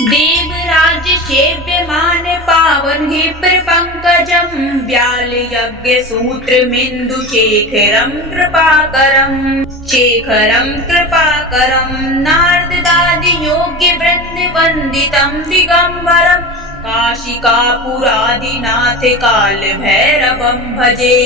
देवराज सेव्यमान पावन हिप्र पंकजं व्याल यज्ञ सूत्र मिन्दु शेखरं कृपाकरं नारदादि योग्य वृंद वंदितं दिगंबरं काशिकापुरादिनाथ काल भैरवं भजे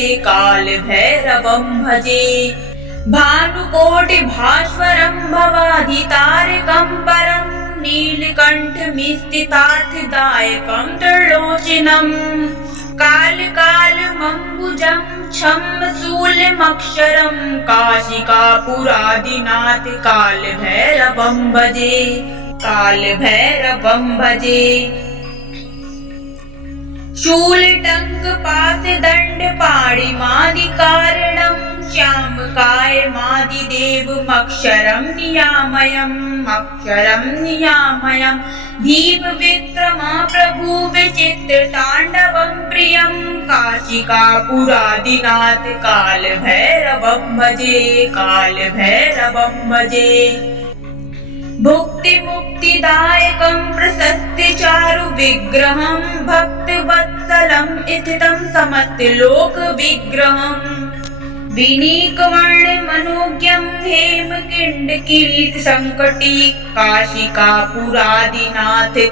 भानुकोटि भास्वरं भवाधितारकं परं नीलकण्ठमिस्थितार्थदायकं त्रिलोचनं कालकालमम्बुजं छम्मशूलमक्षरं काशिकापुरादिनाथ कालभैरवं भजे शूलटङ्कपाशदण्डपाणिमादिकारणं श्यामकायमादिदेवमक्षरं नियामयं दीपविक्रमा प्रभु विचित्रताण्डवं प्रियं काशिकापुरादिनाथ कालभैरवं भजे भुक्तिमुक्तिदायकं प्रशस्तिचारु विग्रहं भक्तवत्सलं इथितं समस्तलोकविग्रहम् विनीकवर्णमनोज्ञं हेमकिरीटसङ्कटी काशिकापुरादिनाथ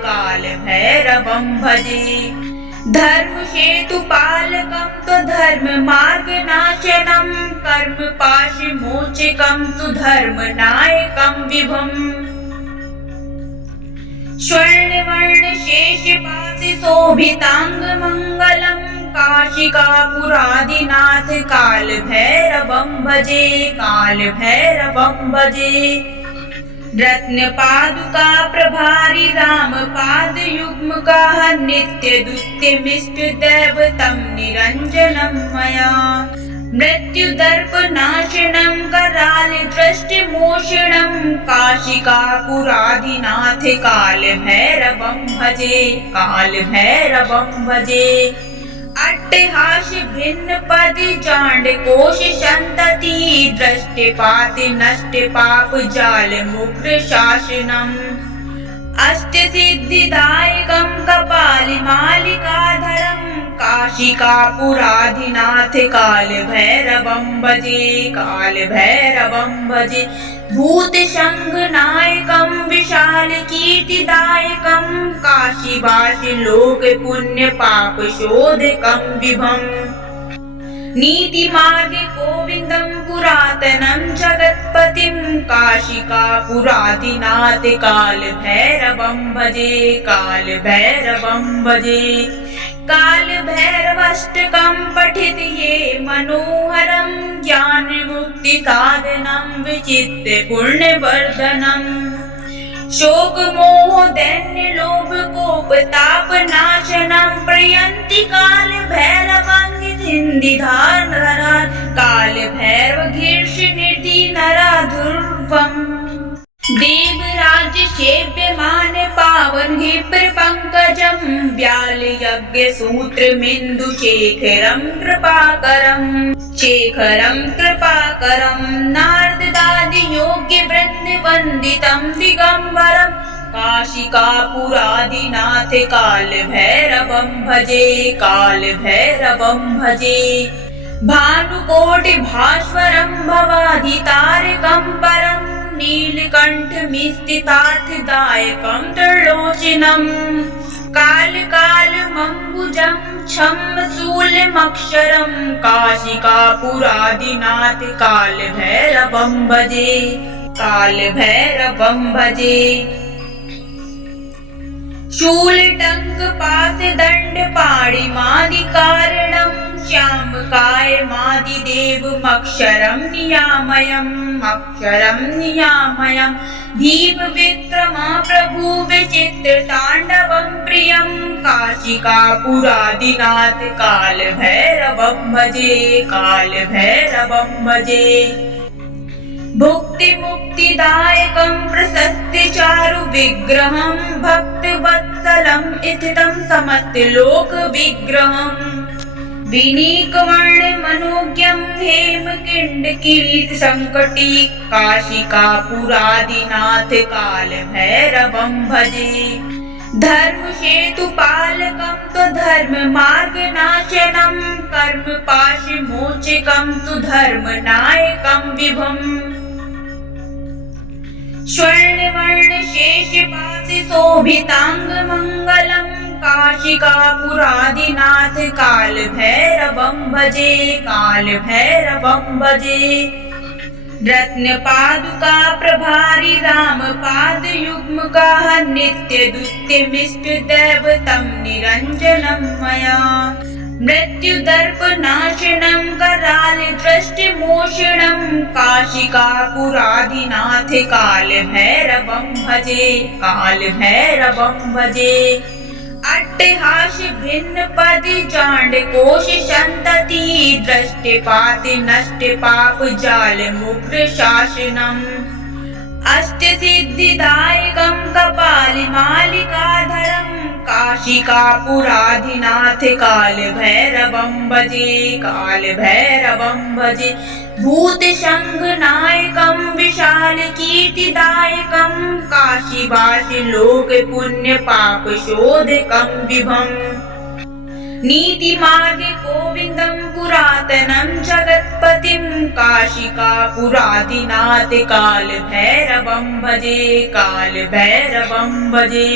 कालभैरवं भजे धर्मसेतुपालकं त्वधर्ममार्गनाशनं कर्मपाशमोचकं त्वधर्मनायकं विभुम् स्वर्णवर्णशेषपाशशोभिताङ्गमङ्गलं काशिकापुरादिनाथ कालभैरवं भजे रत्नपादुका प्रभारी रामपादयुग्मकाः नित्यदुत्यमिष्टदैवतं निरञ्जनं मया मृत्युदर्पनाशनं करालदृष्टिमोषणं काशिकापुरादिनाथ कालभैरवं भजे अट्टहास्य भिन्नपद जाण्डकोश सन्तति दृष्टिपात नष्टपाप जालमुग्र शासनम् अष्टसिद्धिदायकं कपालिमालिकाधरं काशिकापुरादिनाथ कालभैरवं भजे भूतशङ्खनायकं विशालकीर्तिदायकं काशीवासिलोकपुण्यपापशोधकं विभुम् नीतिमार्गे गोविन्दं पुरातनं जगत्पतिं काशिकापुरादिनाथ कालभैरवं भजे कालभैरवाष्टकं पठित ये मनोहरं ज्ञानमुक्तिसाधनं विचित्रपुण्यवर्धनम् शोकमोहदैन्यलोभकोपतापनाशनं प्रयन्ति कालभैरवं निधिन्दिधारणात् कालभैरवगीर्षनिधि नराधुर्वम् देवराज सेव्यमान पावन हिप्र पंकजं व्याल यज्ञ सूत्र मिन्दु शेखरं कृपाकरं नारदादि योग्य वृंद वंदितं दिगंबरं काशिकापुरादिनाथ कालभैरवं भजे भानुकोटि भास्वरं भवाधितारकं परं नीलकण्ठमिस्थितार्थदायकं त्रिलोचनं कालकालमम्बुजं छम्मशूलमक्षरं काशिकापुरादिनाथ कालभैरवं भजे शूलटङ्कपाशदण्डपाणिमादिकारणं श्यामकायमादिदेवमक्षरं नियामयं दीपविक्रमा प्रभु विचित्रताण्डवं प्रियं काशिकापुरादिनाथ कालभैरवं भजे भुक्तिमुक्तिदायकं प्रशस्तिचारु विग्रहं भक्तवत्सलं इथितं समस्तलोकविग्रहम् विनीकवर्णमनोज्ञं हेमकिरीटसङ्कटी काशिकापुरादिनाथ कालभैरवं भजे। धर्मसेतुपालकं तु धर्ममार्गनाशनं कर्मपाशमोचकं तु धर्मनायकं विभुम् स्वर्णवर्णशेषपाशिशोभिताङ्गमङ्गलं काशिकापुरादिनाथ कालभैरवं भजे कालभैरवं भजे रत्नपादुका प्रभारी रामपादयुग्मकाः नित्यदुत्यमिष्टदैवतं निरञ्जनं मया मृत्युदर्पनाशनं करालदृष्टिमोषणं काशिकापुरादिनाथ कालभैरवं भजे कालभैरवं भजे अट्टहास्य भिन्नपद जाण्डकोश सन्तति दृष्टिपाति नष्टपाप जाल मुग्र शासनम् अष्टसिद्धिदायकं कपालिमालिकाधरं काशिकापुराधिनाथ कालभैरवं भजे कालभैरवं भजे भूतशङ्खनायकं विशालकीर्तिदायकं काशीवासि लोकपुण्यपापशोधकं विभुम् नीतिमार्गे गोविन्दं पुरातनं जगत्पतिं काशिकापुरादिनाथ कालभैरवं भजे कालभैरवं भजे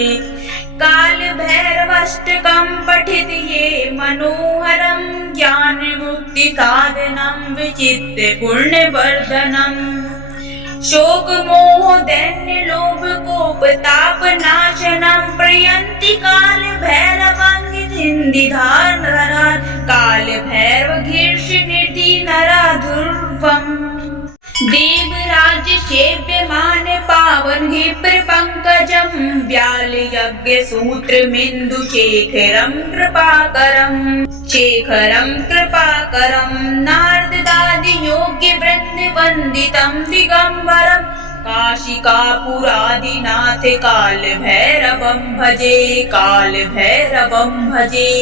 कालभैरवाष्टकं पठित ये मनोहरं ज्ञानमुक्तिसाधनं विचित्रपुण्यवर्धनम् शोकमोह दैन्य लोभ कोपतापनाशनं प्रयन्ति कालभैरवं निधिन्दिधारणान् कालभैरवगीर्षनिधि नराधुर्वम् देवराज्य सेव्यमान पावन हि प्रपङ्कजं व्यालयज्ञसूत्रमिन्दुशेखरं कृपाकरं नारदादि योग्यवृन्दवन्दितं दिगम्बरं काशिकापुरादिनाथ कालभैरवं भजे कालभैरवं भजे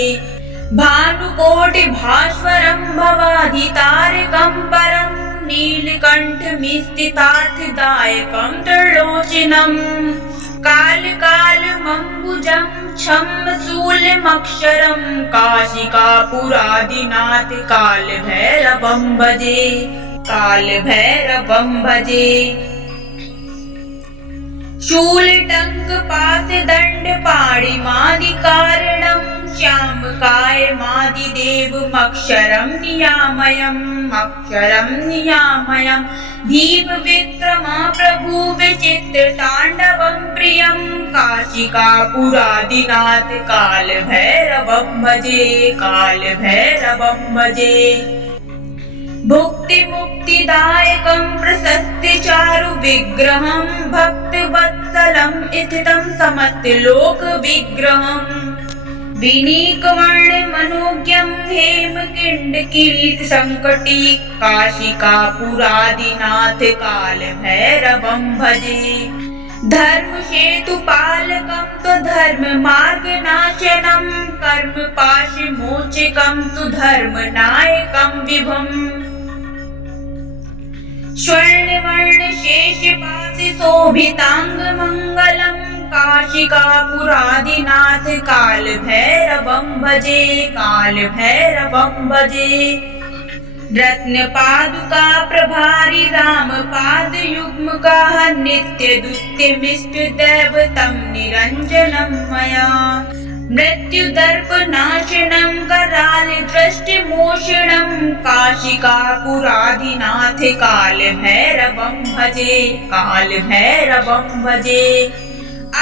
भानुकोटिभास्वरं भवाधितारकं परं नीलकण्ठमिस्थितार्थदायकं त्रिलोचनं कालकालमम्बुजं छम्मशूलमक्षरं काशिकापुरादिनाथ कालभैरवं भजे कालभैरवं भजे शूलटङ्कपाशदण्डपाणिमादिकारणं श्यामकायमादिदेवमक्षरं नियामयं दीपविक्रमप्रभु विचित्रताण्डवं प्रियं काशिकापुरादिनाथ कालभैरवं भजे कालभैरवं भजे भुक्तिमुक्तिदायकं प्रशस्तिचारु विग्रहं भक्तवत्सलं स्थितं समस्तलोकविग्रहम् विनीकवर्णमनोज्ञं हेमकिरीटसङ्कटी काशिकापुरादिनाथ कालभैरवं भजे धर्मसेतुपालकं तु धर्ममार्गनाशनं कर्मपाशमोचकं तु धर्मनायकं विभुम् स्वर्णवर्णशेषपाशिशोभिताङ्गमङ्गलं काशिकापुरादिनाथ कालभैरवं भजे कालभैरवं भजे रत्नपादुका प्रभारी रामपादयुग्मकाः नित्यदुत्यमिष्टदैवतं निरञ्जनं मया मृत्युदर्पनाशनं करालदृष्टिमोषणं काशिकापुरादिनाथ कालभैरवं भजे कालभैरवं भजे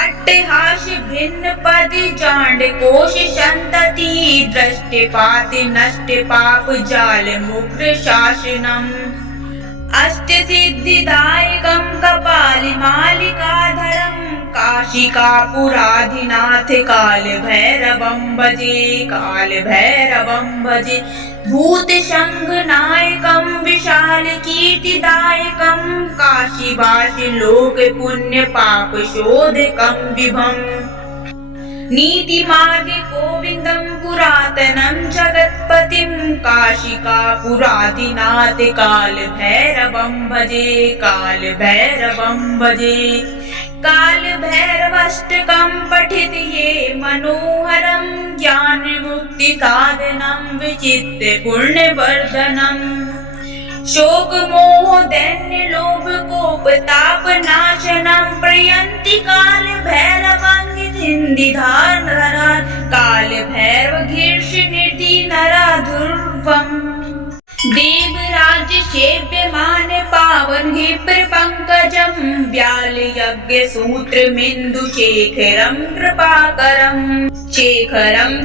अट्टहास्य भिन्नपद जाण्डकोश सन्तति दृष्टिपाति नष्टपाप जाल मुग्र शासनम् अष्टसिद्धिदायकं कपालिमालिकाधरं काशिकापुरादिनाथ कालभैरवं भजे कालभैरवं भजे भूतशङ्खनायकं विशालकीर्तिदायकं काशीवासि लोकपुण्यपापशोधकं विभुम् नीतिमार्गे गोविन्दं पुरातनं जगत्पतिं काशिकापुरादिनाथ कालभैरवं भजे कालभैरवं भजे काल भैरवाष्टकं पठित ये मनोहरं ज्ञान मुक्ति साधनं विचित्य पुण्यवर्धनम् शोक मोह दैन्य लोभ कोप ताप नाशनं प्रयन्ति काल भैरवंगिधिन्दिधारधरा काल भैरव शीर्ष निधि नरा ध्रुवम् देवराज सेव्यमान पावन हि पंकजं व्याल यज्ञ सूत्र मिन्दु शेखरं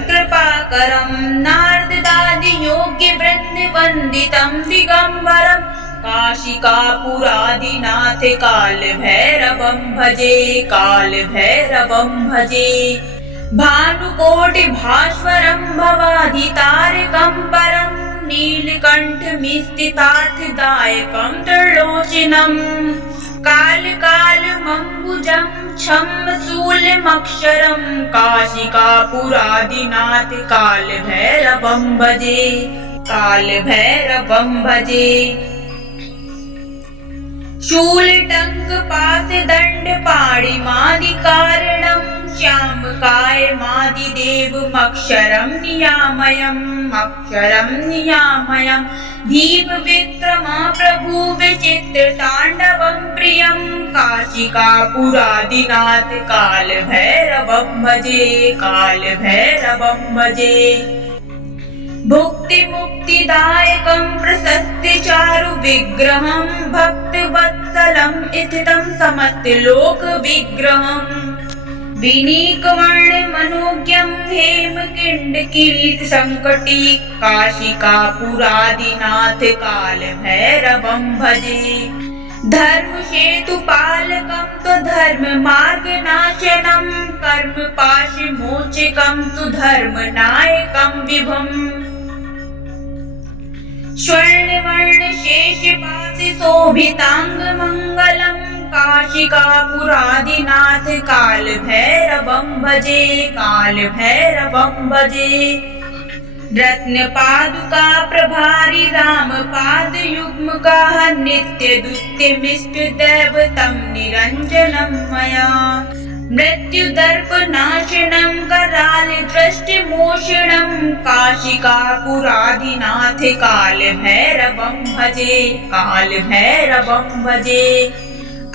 कृपाकरं नारदादि योग्य वृन्द वन्दितं दिगंबरं काशिकापुरादिनाथ काल भैरवं भजे भानुकोटि भास्वरं भवाधितारकं परं नीलकण्ठमिस्थितार्थदायकं त्रिलोचनं कालमम्बुजं छं शूलमक्षरं काशिकापुरादिनाथ काल भैरवं भजे शूलटंक पास दंड पाणिमादिकारणं श्यामकाय मादिदेवमक्षरं नियामयं भीम विक्रम प्रभु विचित्र तांडवं प्रियं काशिकापुरादिनाथ काल भैरवं भजे भुक्ति मुक्तिदायकं प्रशस्ति चारु विग्रहं भक्तवत्सलं इथितं समस्त लोक विग्रहम् विनीकवर्ण मनोज्ञं हेमकिंड किरीट संकटी काशिकापुरादिनाथ काल भैरवं भजे धर्म सेतु पालकं तु धर्म मार्ग नाशनं कर्म पाश मोचकं तु धर्म नायकं विभुम् स्वर्णवर्ण शेष पाशि शोभितांग मंगलम् काशिकापुरादिनाथ काल भैरवं भजे रत्न पादुका प्रभारी राम पाद युग्म का नित्य दुत्यमिष्ट दैवतं निरंजनं मया मृत्यु दर्प नाशनं कराल दृष्टि मोषणं काशिकापुरादिनाथ काल भैरवं भजे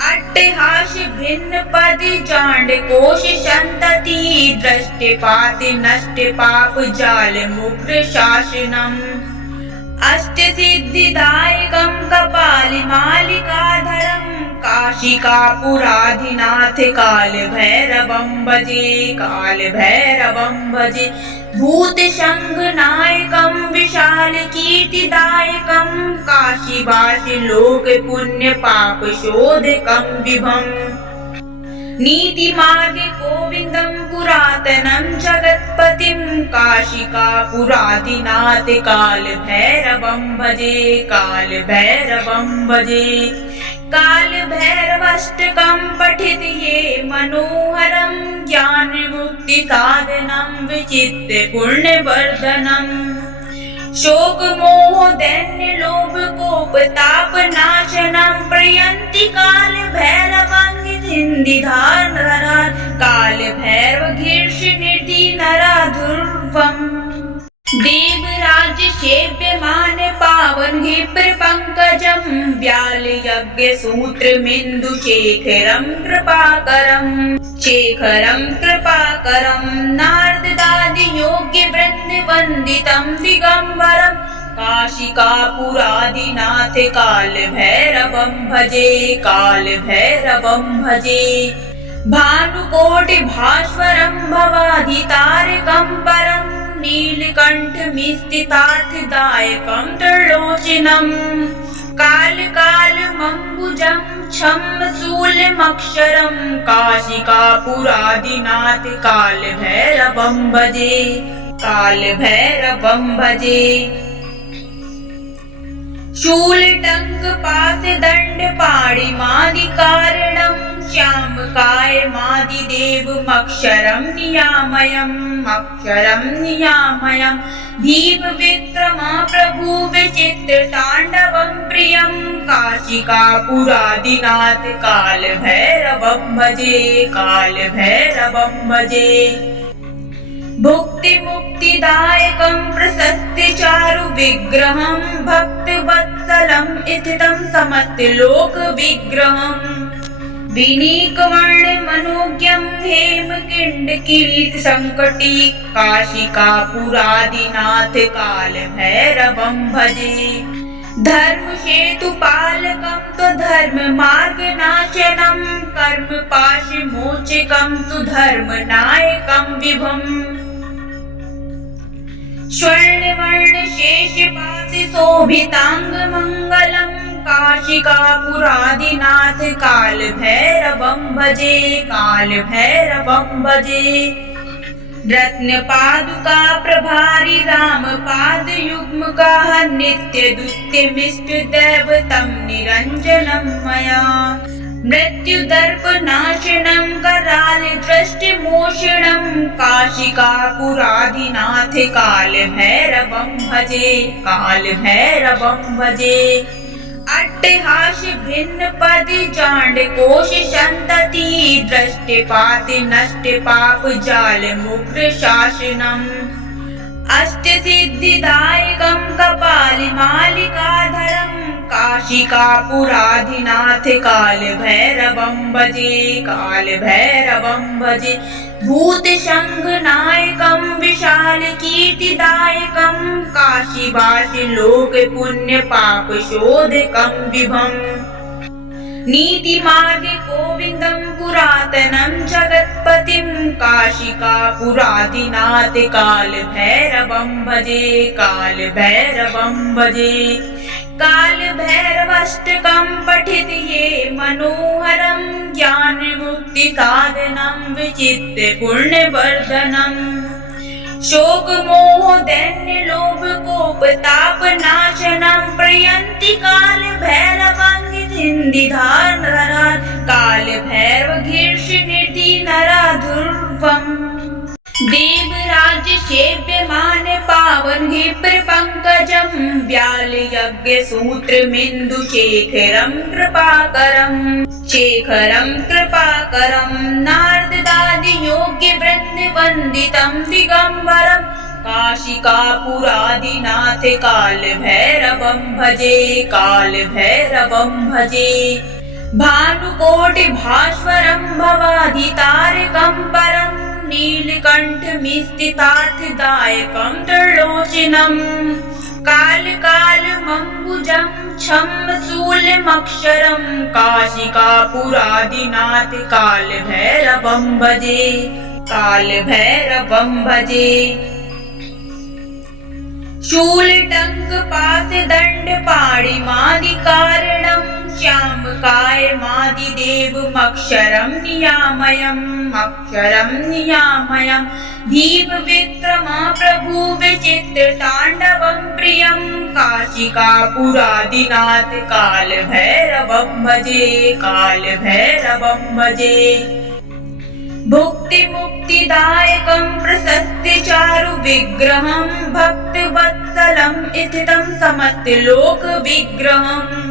अट्टहास भिन्न पद जांड कोश संतति दृष्टिपाति नष्ट पाप जाल मुग्र शासनम् अष्ट सिद्धिदायकं कपालि मालिकाधरं काशिकापुरादिनाथ काल भैरवं भजे भूत संघ नायकं विशाल कीर्तिदायकं काशीवासी लोक पुण्य पाप शोधकं विभम् नीति मार्ग गोविंदं पुरातनं जगत्पतिं काशिकापुरादिनाथ काल भैरवं भजे काल भैरवाष्टकं पठित ये मनोहरं ज्ञान मुक्ति साधनं विचित्य पुण्यवर्धनम् शोक मोह दैन्य लोभ कोप ताप नाशनं प्रयन्ति काल भैरवंगिधिन्दिधारधरा काल भैरव शीर्ष निधि नरा ध्रुवम् देवराज सेव्यमान पावन हि पंकजं व्याल यज्ञ सूत्र मिन्दु शेखरं कृपाकरं नारदादि योग्य वृन्द वन्दितं दिगंबरं काशिकापुरादिनाथ काल भैरवं भजे भानुकोटि भास्वरं भवाधितारकं परं नीलकण्ठमिस्थितार्थदायकं त्रिलोचनं कालमम्बुजं छं शूलमक्षरं काशिकापुरादिनाथ काल भैरवं भजे शूलटंक पास दंड पाणिमादिकारणं श्यामकाय मादिदेवमक्षरं नियामयं दीप विक्रमा प्रभु विचित्र तांडवं प्रियं काशिकापुरादिनाथ काल भैरवं भजे काल भैरवं भजे भुक्ति मुक्तिदायकं प्रशस्ति चारु विग्रहं भक्तवत्सलं इथितं समस्तलोक विग्रहम् विनीकवर्ण मनोज्ञं हेमकिंड किरीट संकटी काशिकापुरादिनाथ काल भैरवं भजे धर्म सेतु पालकं तु धर्म मार्ग नाशनं कर्म पाश मोचकं तु धर्म नायकं विभुम् स्वर्ण वर्ण शेष पाशि शोभितांग मंगलम् काशिकापुरादिनाथ काल भैरवं भजे काल भैरवं भजे रत्न पादुका प्रभारी राम पाद युग्म का नित्य दुत्यमिष्ट दैवतं निरंजनं मया मृत्यु दर्प नाशनं कराल दृष्टि मोषणं काशिकापुरादिनाथ काल भैरवं भजे काल भैरवं भजे अट्टहास भिन्न पदि जांड कोश संतति दृष्टिपात नष्ट पाप जाल मुक्त शासनम् अष्ट सिद्धिदायकं कपालि मालिकाधरं काशिकापुरादिनाथ काल भैरवं भजे काल भैरवं भजे भूत शंख नायकं विशाल कीर्तिदायकं काशीवासी लोक पुण्य पाप शोधकं विभम् नीति मार्ग गोविंदं पुरातनं जगत्पतिं काशिकापुरादिनाथ काल भैरवं भजे काल भैरवं भजे काल भैरवाष्टकं पठित ये मनोहरं ज्ञान मुक्ति साधनं विचित्र पुण्य वर्धनम् शोक मोह दैन्य लोभ कोप ताप नाशनं प्रयन्ति काल भैरवं हिन्दिधान काल भैरव घीर्ष निधि नरा ध्रुवम् देवराज सेव्यमान पावन हिप्र पंकजं व्याल यज्ञ सूत्र मिन्दु शेखरं कृपाकरं नारदादि योग्य वृंद वंदितं दिगंबरं काशिकापुरादिनाथ काल भैरवं भजे काल भैरवं भजे भानुकोटि भास्वरं भवाधितारकं परं नीलकंठ मिस्तितार्थदायकं त्रिलोचनम् काल मम्बुजं छम्म शूलमक्षरं काशिकापुरादिनाथ काल भैरवं भजे काल भैरवं भजे शूल टंक पास दंड पाणि मादि कारणं श्याम काय मादि देवमक्षरं नियामयम् दीप विक्रमा प्रभु विचित्र तांडवं प्रियं काशिकापुरादिनाथ काल भैरवं भजे काल भैरवं भजे भुक्ति मुक्तिदायकं प्रशस्ति चारु विग्रहं भक्तवत्सलं इथितं समस्तलोक विग्रहम्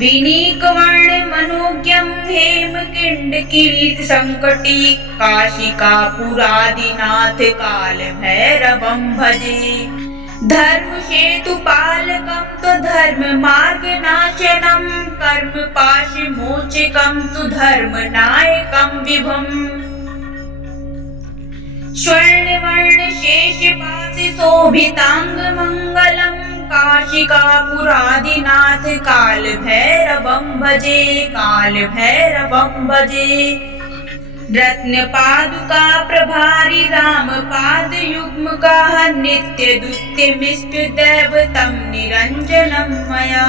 विनीकवर्ण मनोज्ञं हेमकिंड किरीट संकटी काशिकापुरादिनाथ काल भैरवं भजे धर्म सेतु पालकं तु धर्म मार्ग नाशनं कर्म पाश मोचकं तु धर्म नायकं विभुम् स्वर्ण वर्ण शेष पाशि शोभितांग मंगलम् काशिकापुरादिनाथ काल भैरवं भजे काल भैरवं भजे रत्न पादुका प्रभारी राम पाद युग्म का नित्य दुत्यमिष्ट दैवतं निरंजनं मया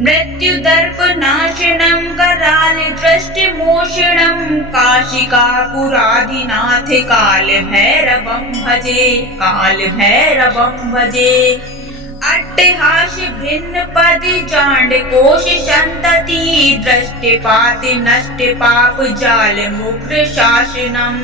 मृत्यु दर्प नाशनं कराल दृष्टि मोषणं काशिकापुरादिनाथ काल भैरवं भजे काल भैरवं भजे अट्टहास भिन्न पदि जांड कोश संतति दृष्टिपात नष्ट पाप जाल मुक्त शासनम्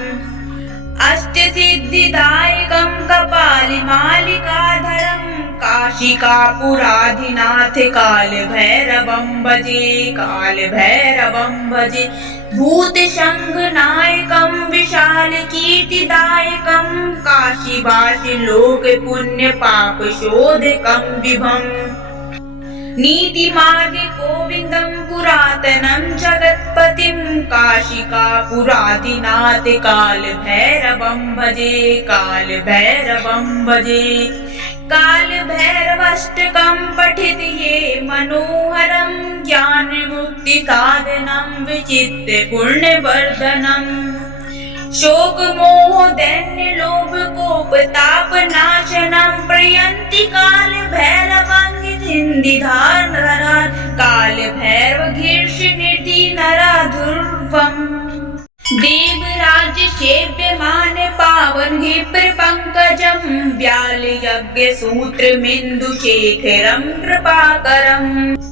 अष्टसिद्धिदायकं कपालिमालिकाधरं काशिकापुराधिनाथ कालभैरवं भजे कालभैरवं भजे। भूतशङ्खनायकं विशालकीर्तिदायकं काशीवासी लोकपुण्यपापशोधकं विभम्। नीतिमार्गे गोविन्दं पुरातनं जगत्पतिं काशिकापुराधिनाथ कालभैरवं भजे कालभैरवं भजे। कालभैरवाष्टकं पठित ये मनोहरं ज्ञानमुक्तिसाधनं विचित्य पुण्यवर्धनम्। शोक मोह दैन्य लोभ कोपतापनाशनं प्रयन्ति कालभैरवं सिन्धिधारणान् कालभैरवगीर्षनिधि नराधुर्वम्। देवराज्य सेव्यमान पावन विप्रपङ्कजं व्यालयज्ञसूत्रमिन्दुशेखरं कृपाकरं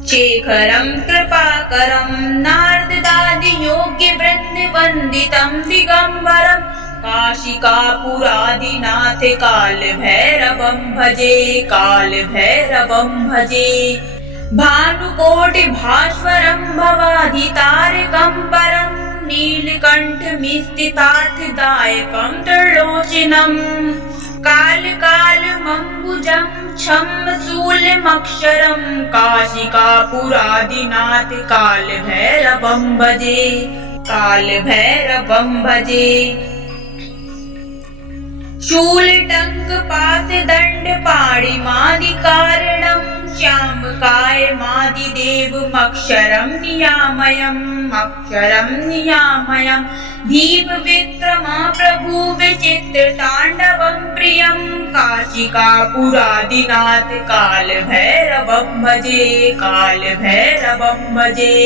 शेखरं कृपाकरं। नारदादि योग्यवृन्दवन्दितं दिगम्बरं काशिकापुराधिनाथ कालभैरवं भजे कालभैरवं भजे। भानुकोटिभास्वरं भवाधितारकं परं नीलकण्ठमिस्थितार्थदायकं त्रिलोचनं। कालकालमम्बुजं छम्मशूलमक्षरं काशिकापुराधिनाथ कालभैरवं भजे कालभैरवं भजे। शूलटङ्कपाशदण्डपाणिमादिकारणं श्यामकायमादिदेवमक्षरं नियामयम्। भीमविक्रमप्रभु विचित्रताण्डवं प्रियं काशिकापुराधिनाथ कालभैरवं भजे कालभैरवं भजे।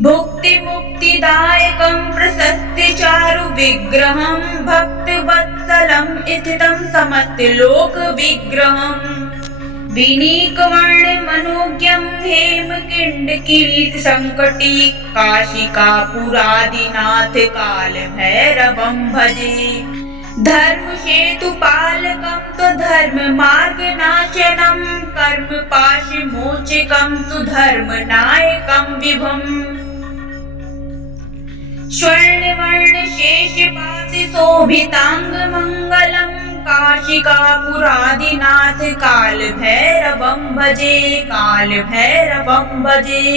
भुक्तिमुक्तिदायकं प्रशस्तिचारु विग्रहं भक्तवत्सलं स्थितं समस्तलोकविग्रहम्। विनीकवर्णमनोज्ञं हेमकिरीटसङ्कटी काशिकापुराधिनाथ कालभैरवं भजे। धर्मसेतुपालकं त्वधर्ममार्गनाशनं कर्मपाशमोचकं सुधर्मनायकं विभुम्। स्वर्णवर्णशेषपाशशोभिताङ्गमङ्गलं काशिकापुराधिनाथ कालभैरवं भजे कालभैरवं भजे।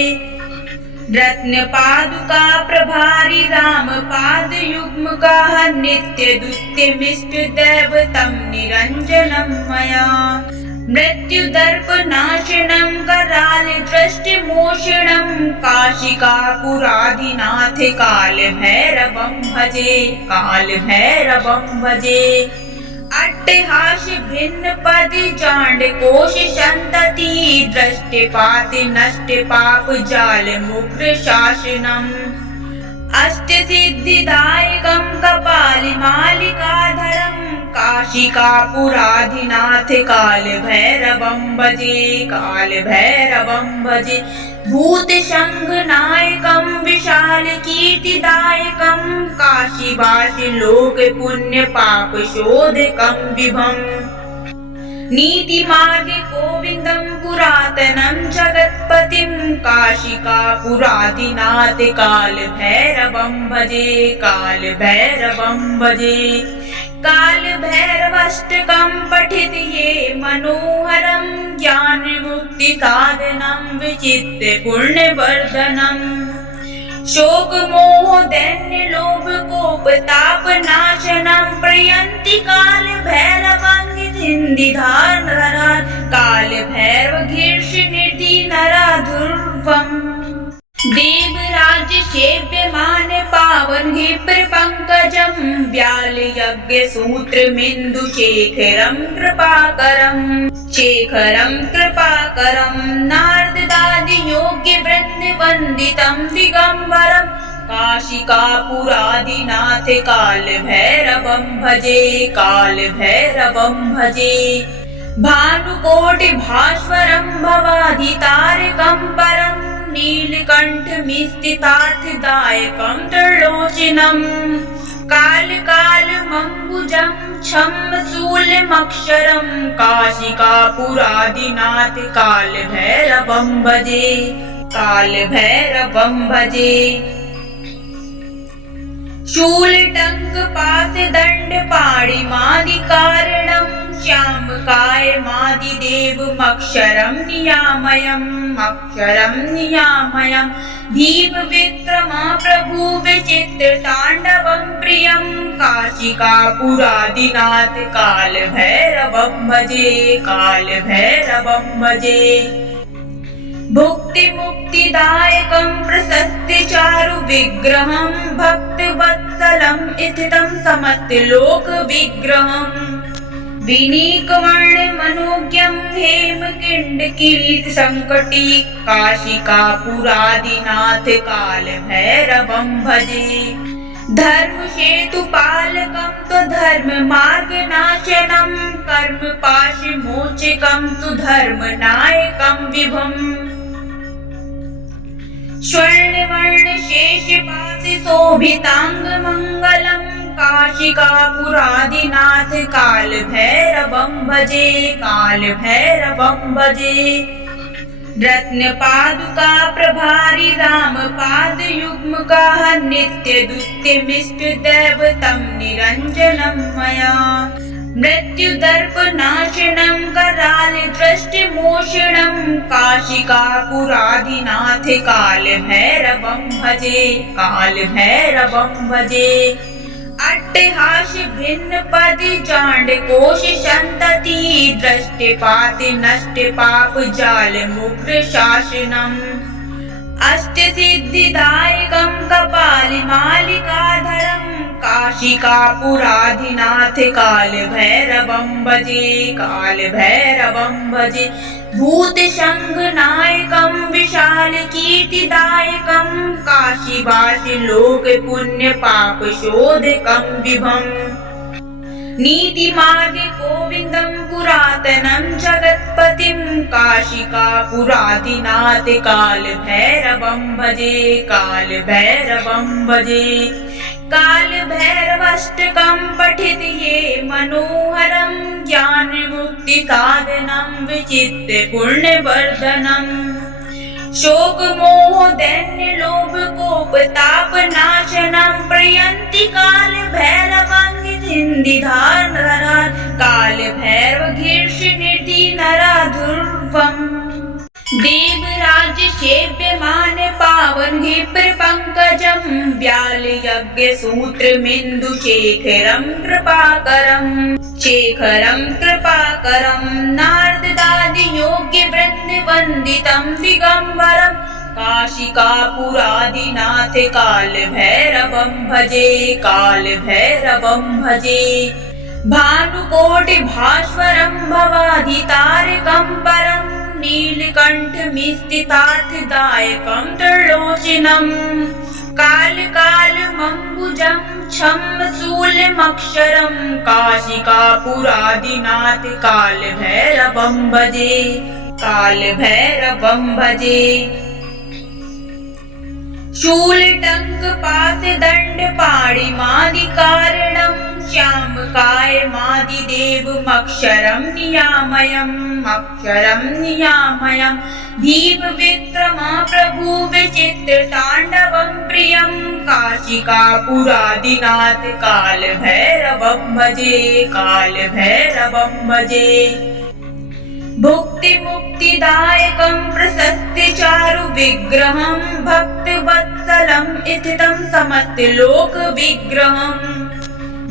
रत्नपादुका प्रभारी रामपादयुग्मकाः नित्यदुत्यमिष्टदैवतं निरञ्जनं मया। मृत्युदर्पनाशनं करालदृष्टिमोषणं काशिकापुराधिनाथ कालभैरवं भजे कालभैरवं भजे। अट्टहास्य भिन्नपद जाण्डकोश सन्तति दृष्टिपाति नष्टपाप जालमुग्र शासनम्। अष्टसिद्धिदायकं कपालिमालिकाधरं काशिकापुराधिनाथ कालभैरवं भजे कालभैरवं भजे। भूतशङ्खनायकं विशालकीर्तिदायकं काशीवासी लोकपुण्यपापशोधकं विभम्। नीतिमार्गे गोविन्दं पुरातनं जगत्पतिं काशिकापुराधिनाथ कालभैरवं भजे कालभैरवं भजे। कालभैरवाष्टकं पठित ये मनोहरं ज्ञानमुक्तिसाधनं विचित्य पुण्यवर्धनम्। शोक मोह दैन्य लोभ कोपतापनाशनं प्रयन्ति कालभैरवं सिन्धिधारणान् कालभैरवगीर्षनिधि नराधुर्वम्। देवराज्य सेव्यमान पावन विप्रपङ्कजं व्यालयज्ञसूत्रमिन्दुशेखरं कृपाकरं शेखरं कृपाकरं। नारदादि योग्यवृन्दवन्दितं दिगम्बरं काशिकापुराधिनाथ कालभैरवं भजे कालभैरवं भजे। भानुकोटिभास्वरं भवाधितारकं परं नीलकण्ठमिस्थितार्थदायकं त्रिलोचनं। कालकाल छम्म शूलमक्षरम् काशिकापुरादिनाथ कालभैरवं भजे कालभैरवं भजे। शूलटङ्कपाशदण्डपाणिमादिकारणं श्यामकायमादिदेवमक्षरं नियामयम् दीपविक्रमा प्रभु विचित्रताण्डवं प्रियं काशिकापुरादिनाथ कालभैरवं भजे। भुक्तिमुक्तिदायकं प्रशस्तिचारु विग्रहं भक्तवत्सलं इथितं समस्तलोकविग्रहम् विनीकवर्णमनोज्ञं हेमकिरीटसङ्कटी काशिकापुरादिनाथ कालभैरवं भजे। धर्मसेतुपालकं त्वधर्ममार्गनाशनं कर्मपाशमोचकं सुधर्मनायकं विभुम् स्वर्णवर्णशेषपाशिशोभिताङ्गमङ्गलं काशिकापुरादिनाथ कालभैरवं भजे। रत्नपादुका प्रभारी रामपादयुग्मकाः नित्यदुत्यमिष्टदैवतं निरञ्जनं मया मृत्युदर्पनाशनं करालदृष्टिमोषणं काशिकापुरादिनाथ कालभैरवं भजे। अट्टहास्य भिन्नपदि जाण्डकोश सन्तति दृष्टिपाति नष्टपाप जालमुग्रशासनम् अष्टसिद्धिदायकं कपालिमालिकाधरं काशिकापुरादिनाथ कालभैरवं भजे। भूतशङ्खनायकं विशालकीर्तिदायकं काशीवासिलोकपुण्यपापशोधकं विभुम् नीतिमार्गे गोविन्दं पुरातनं जगत्पतिं काशिकापुरादिनाथ कालभैरवं भजे। कालभैरवाष्टकं पठित ये मनोहरं ज्ञानमुक्तिसाधनं विचित्रपुण्यवर्धनम् शोकमोहदैन्यलोभकोपतापनाशनं प्रयन्ति कालभैरवं सिन्धिधारणात् कालभैरवगीर्षनिधि नराधुर्वम् देवराज्य सेव्यमान पावन विप्रपङ्कजं व्यालयज्ञसूत्रमिन्दुशेखरं कृपाकरं नारदादियोग्यवृन्दवन्दितं दिगम्बरं काशिकापुरादिनाथ कालभैरवं भजे। भानुकोटिभास्वरं भवाधितारकं परं नीलकण्ठमिस्थितार्थदायकं त्रिलोचनम् कालकालमम्बुजं छम्म शूलमक्षरं काशिकापुरादिनाथ कालभैरवं भजे। शूलटङ्कपाशदण्डपाणिमादिकारणं श्यामकायमादिदेवमक्षरं नियामयम् दीपविक्रमा प्रभु विचित्रताण्डवं प्रियं काशिकापुरादिनाथ कालभैरवं भजे। भुक्तिमुक्तिदायकं प्रशस्तिचारु विग्रहं भक्तवत्सलं इथितं समस्तलोकविग्रहम्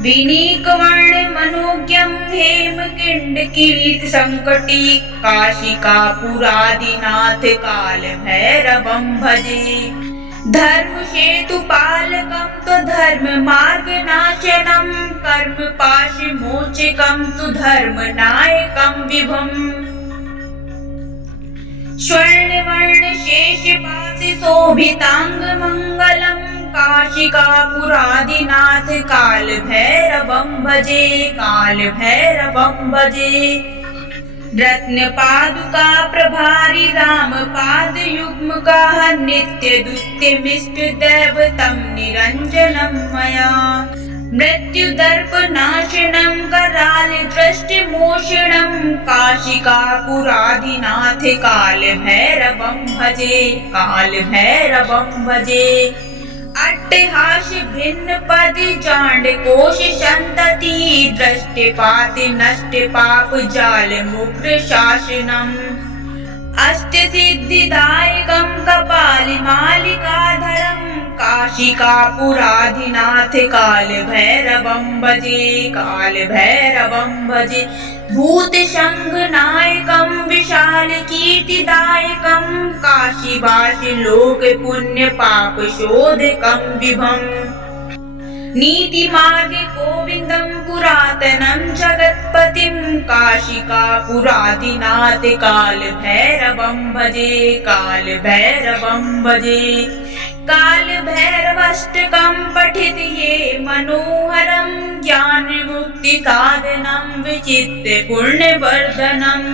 विनीकवर्णमनोज्ञं हेमकिरीटसङ्कटी काशिकापुरादिनाथ कालभैरवं भजे। धर्मसेतुपालकं त्वधर्ममार्गनाशनं कर्मपाशमोचकं सुधर्मनायकं विभुम् स्वर्णवर्णशेषपाशिशोभिताङ्गमङ्गलं काशिकापुरादिनाथ कालभैरवं भजे। रत्नपादुका प्रभारी रामपादयुग्मकाः नित्यदुत्यमिष्टदैवतं निरञ्जनं मया मृत्युदर्पनाशनं कराले दृष्टिमोषणं काशिकापुरादिनाथ कालभैरवं भजे कालभैरवं भजे। अट्टहास्य भिन्नपदि जाण्डकोश सन्तति दृष्टिपाति नष्टपाप जाल मुग्र शासनम्। अष्टसिद्धिदायकं कपालिमालिकाधरं काशिकापुराधिनाथ कालभैरवं भजे कालभैरवं भजे। भूतशङ्खनायकं विशालकीर्तिदायकं काशीवासि लोकपुण्यपापशोधकं विभम्। नीतिमार्गे गोविन्दं पुरातनं जगत्पतिं काशिकापुरादिनाथ कालभैरवं भजे कालभैरवं भजे। कालभैरवाष्टकं पठित ये मनोहरं ज्ञानमुक्तिसाधनं विचित्य पुण्यवर्धनम्।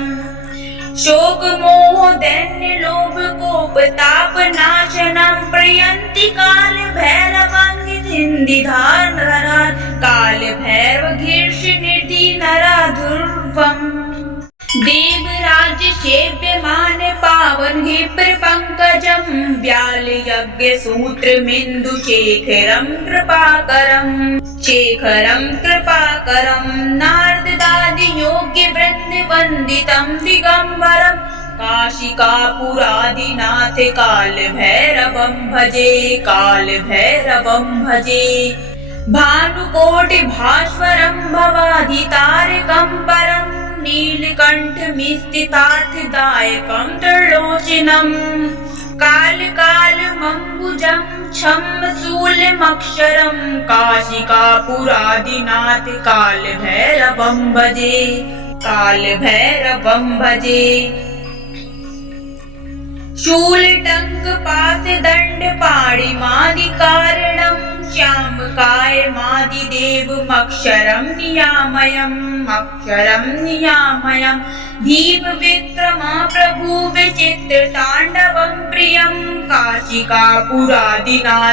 शोकमोह दैन्य लोभ कोपतापनाशनं प्रयन्ति कालभैरवं निधिन्दिधारणात् कालभैरवगीर्षनिधि नराधुर्वम्। देवराज सेव्यमान पावन विप्रपङ्कजं व्यालयज्ञसूत्रमिन्दुशेखरं कृपाकरं शेखरं कृपाकरं। नारदादि योग्यवृन्दवन्दितं दिगम्बरं काशिकापुरादिनाथ कालभैरवं भजे कालभैरवं भजे। भानुकोटिभास्वरं भवाधितारकं परं नीलकण्ठमिस्थितार्थदायकं त्रिलोचनम्। कालकालमम्बुजं छम्मशूलमक्षरं काशिकापुरादिनाथ कालभैरवं भजे कालभैरवं भजे। शूलटङ्कपाशदण्डपाणिमादिकारणं श्यामकायमादिदेवमक्षरं नियामयम् अक्षरं नियामयम्। भीमविक्रमा प्रभु विचित्रताण्डवं प्रियं काशिकापुरादिनाथ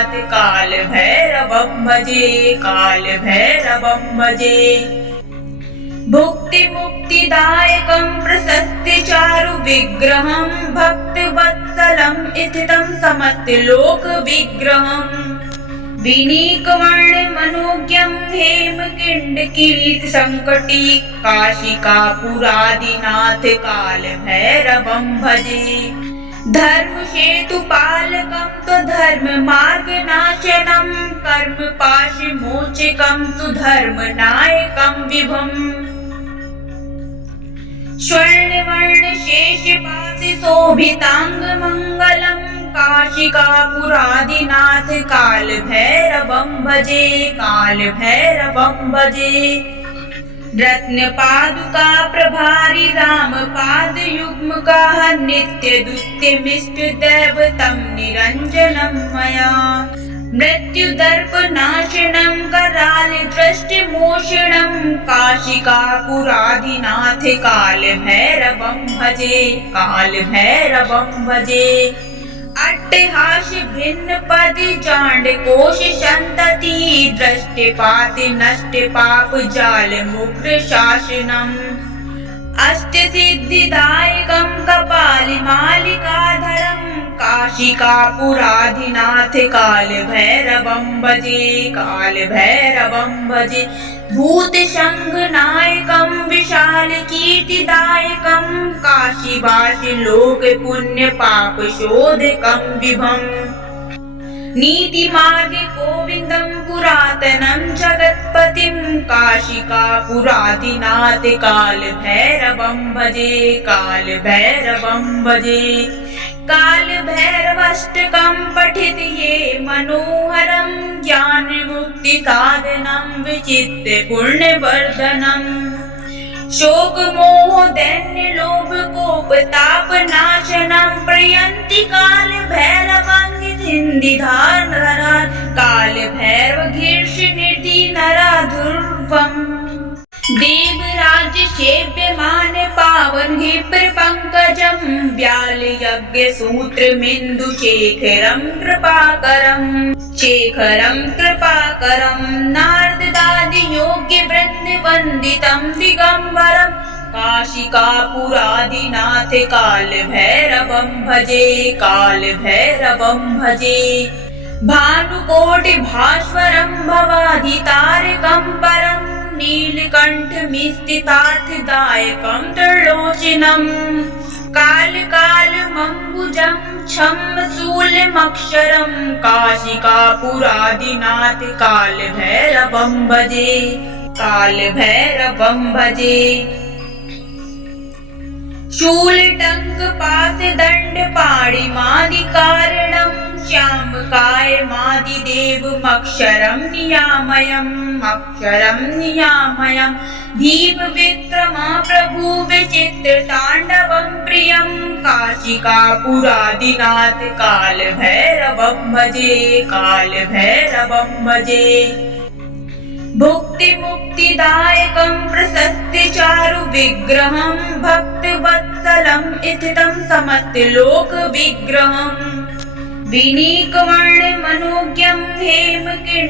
कालभैरवं भजे कालभैरवं भजे। भुक्तिमुक्तिदायकं प्रशस्तिचारु विग्रहं भक्तवत्सलं स्थितं समस्तलोकविग्रहम्। विनीकवर्णमनोज्ञं हेमकिरीटसङ्कटी काशिकापुरादिनाथ कालभैरवं भजे। धर्मसेतुपालकं स्वधर्ममार्गनाशनं कर्मपाशमोचकं सुधर्मनायकं विभुम्। स्वर्णवर्णशेषपाशशोभिताङ्गमङ्गलं काशिकापुरादिनाथ कालभैरवं भजे कालभैरवं भजे। रत्नपादुका प्रभारी रामपादयुग्मकाः नित्यदुत्यमिष्टदैवतं निरञ्जनं मया। मृत्युदर्पनाशनं कराले दृष्टिमोषणं काशिकापुरादिनाथ कालभैरवं भजे कालभैरवं भजे। अट्टहास्य भिन्नपदि जाण्डकोश सन्तति दृष्टिपाति नष्टपाप जाल मुग्र शासनम्। अष्टसिद्धिदायकं कपालिमालिकाधरं काशिकापुरादिनाथ कालभैरवं भजे कालभैरवं भजे। भूतशङ्खनायकं विशालकीर्तिदायकं काशीवासि लोकपुण्यपापशोधकं विभम्। नीतिमार्गे गोविन्दं पुरातनं जगत्पतिं काशिकापुरादिनाथ कालभैरवं भजे कालभैरवं भजे। कालभैरवाष्टकं पठित ये मनोहरं ज्ञानमुक्तिसाधनं विचित्य पुण्यवर्धनम्। शोकमोह दैन्य लोभ कोपतापनाशनं प्रयन्ति कालभैरवं निधिन्दिधारणात् कालभैरवगीर्षनिधि नराधुर्वम्। देवराज सेव्यमान पावन विप्रपङ्कजं व्यालयज्ञसूत्रमिन्दुशेखरं कृपाकरं नारदादियोग्यवृन्दवन्दितं दिगम्बरं काशिकापुरादिनाथ कालभैरवं भजे भानुकोटिभास्वरं भवाधितारकं परं नीलकण्ठमिस्थितार्थदायकं त्रिलोचनं कालकालमम्बुजं छम्मशूलमक्षरं काशिकापुरादिनाथ कालभैरवं भजे शूलटङ्कपाशदण्डपाणिमादिकारणं श्यामकायमादिदेवमक्षरं नियामयं दीपविक्रमप्रभुविचित्रताण्डवं प्रियं काशिकापुरादिनाथ कालभैरवं भजे भुक्तिमुक्तिदायकं प्रशस्तिचारु विग्रहं भक्तवत्सलं स्थितं समस्तलोकविग्रहं विनीकवर्णमनोज्ञं हेमकिरीटसङ्कटी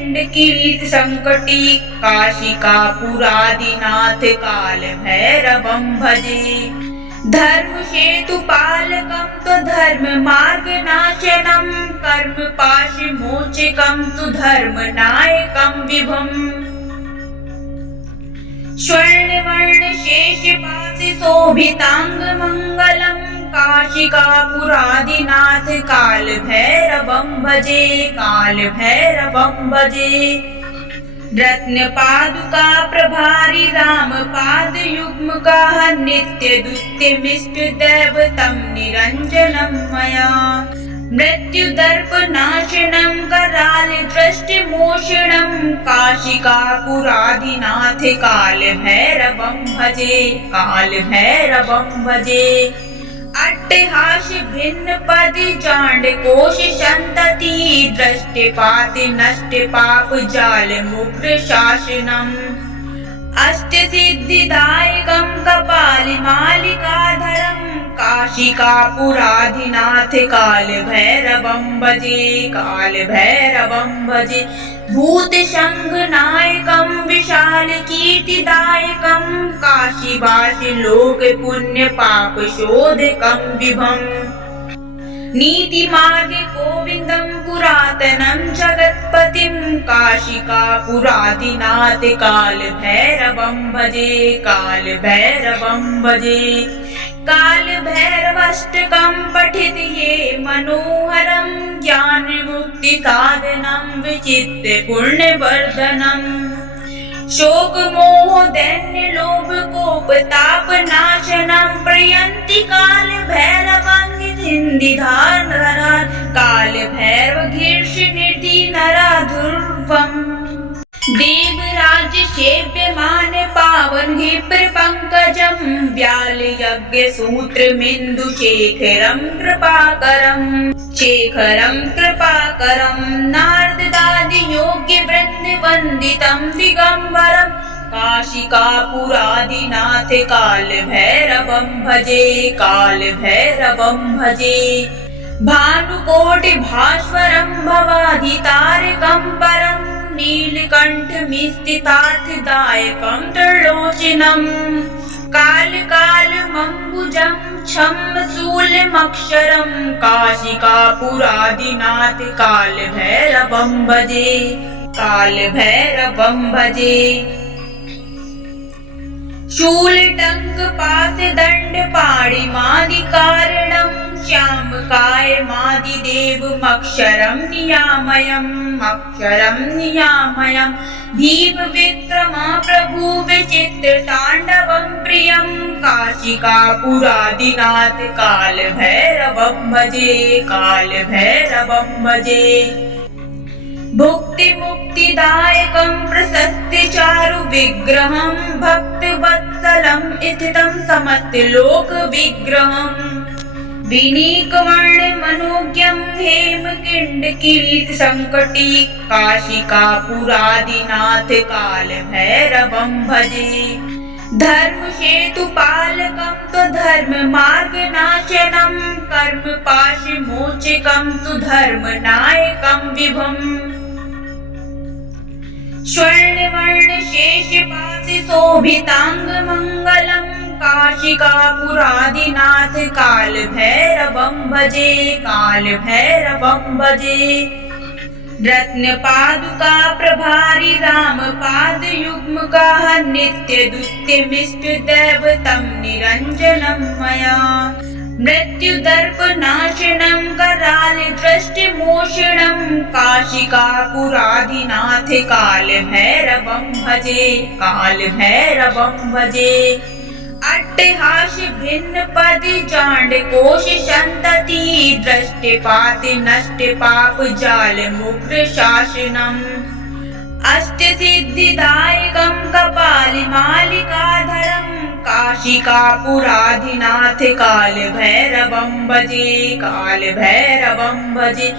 काशिकापुरादिनाथ कालभैरवं भजे धर्मसेतुपालकं त्वधर्ममार्गनाशनं कर्मपाशमोचकं त्वधर्मनायकं विभुम् स्वर्णवर्णशेषपाशशोभिताङ्गमङ्गलं काशिकापुरादिनाथ कालभैरवं भजे रत्नपादुका प्रभारी रामपादयुग्मकाः नित्यदुत्यमिष्टदैवतं निरञ्जनं मया मृत्युदर्पनाशनं करालदृष्टिमोषणं काशिकापुरादिनाथ कालभैरवं भजे अट्टहास भिन्न पद जाण्डकोश संतति दृष्टिपाति नष्ट पाप जाल मुग्र शासनम् अष्टसिद्धिदायकं कपालिमालिकाधरं काशिकापुरादिनाथ कालभैरवं भजे भूतशङ्खनायकं विशालकीर्तिदायकं काशीवासिलोकपुण्यपापशोधकं विभुम् नीतिमार्गे गोविन्दं पुरातनं जगत्पतिं काशिकापुरादिनाथ कालभैरवं भजे कालभैरवाष्टकं पठित ये मनोहरं ज्ञानमुक्तिसाधनं विचित्रपुण्यवर्धनम् शोकमोहदैन्यलोभकोपतापनाशनं प्रयन्ति कालभैरवं कालभैरवगीर्षनिधि नराधुर्वम् देवराज्य सेव्यमान पावन हि प्रपङ्कजं व्यालयज्ञसूत्रमिन्दुशेखरं कृपाकरं नारदादियोग्यवृन्दवन्दितं दिगम्बरं काशिकापुरादिनाथ कालभैरवं भजे भानुकोटिभास्वरं भवाधितारकं परं नीलकण्ठमिस्थितार्थदायकं त्रिलोचनं कालकालमम्बुजं छम्मशूलमक्षरं काशिकापुरादिनाथ कालभैरवं भजे शूलटङ्कपाशदण्डपाणिमादिकारणं श्यामकायमादिदेवमक्षरं नियामयं दीपविक्रमप्रभुविचित्रताण्डवं प्रियं काशिकापुरादिनाथ कालभैरवं भजे भुक्तिमुक्तिदायकं प्रशस्तिचारु विग्रहं भक्तवत्सलं स्थितं समस्तलोकविग्रहं विनीकवर्णमनोज्ञं हेमकिरीटसङ्कटी काशिकापुरादिनाथ कालभैरवं भजे धर्मसेतुपालकं त्वधर्ममार्गनाशनं कर्मपाशमोचकं तु धर्मनायकं विभुम् स्वर्णवर्णशेषपाशिशोभिताङ्गमङ्गलं काशिकापुरादिनाथ कालभैरवं भजे कालभैरवं भजे रत्नपादुका प्रभारी रामपादयुग्मकाः नित्यदुत्यमिष्टदैवतं निरञ्जनं मया मृत्युदर्पनाशनं करालदृष्टिमोषणं काशिकापुरादिनाथ कालभैरवं भजे कालभैरवं भजे अट्टहास भिन्नपदि जाण्डकोश सन्तति दृष्टिपाति नष्टपाप जालमुग्र शासनम् अष्टसिद्धिदायकं कपालिमालिकाधरं काशिकापुरादिनाथ कालभैरवं भजे कालभैरवं भजे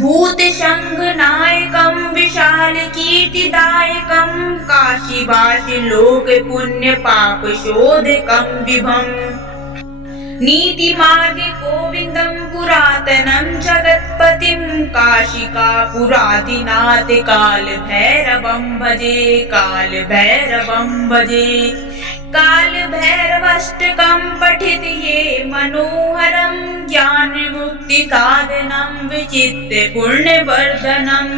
भूतशङ्खनायकं विशालकीर्तिदायकं काशीवासिलोकपुण्यपापशोधकं विभुम् नीतिमार्गे गोविन्दं पुरातनं जगत्पतिं काशिकापुरादिनाथ कालभैरवं भजे कालभैरवं भजे कालभैरवाष्टकं पठित ये मनोहरं ज्ञानमुक्तिसाधनं विचित्रपुण्यवर्धनम्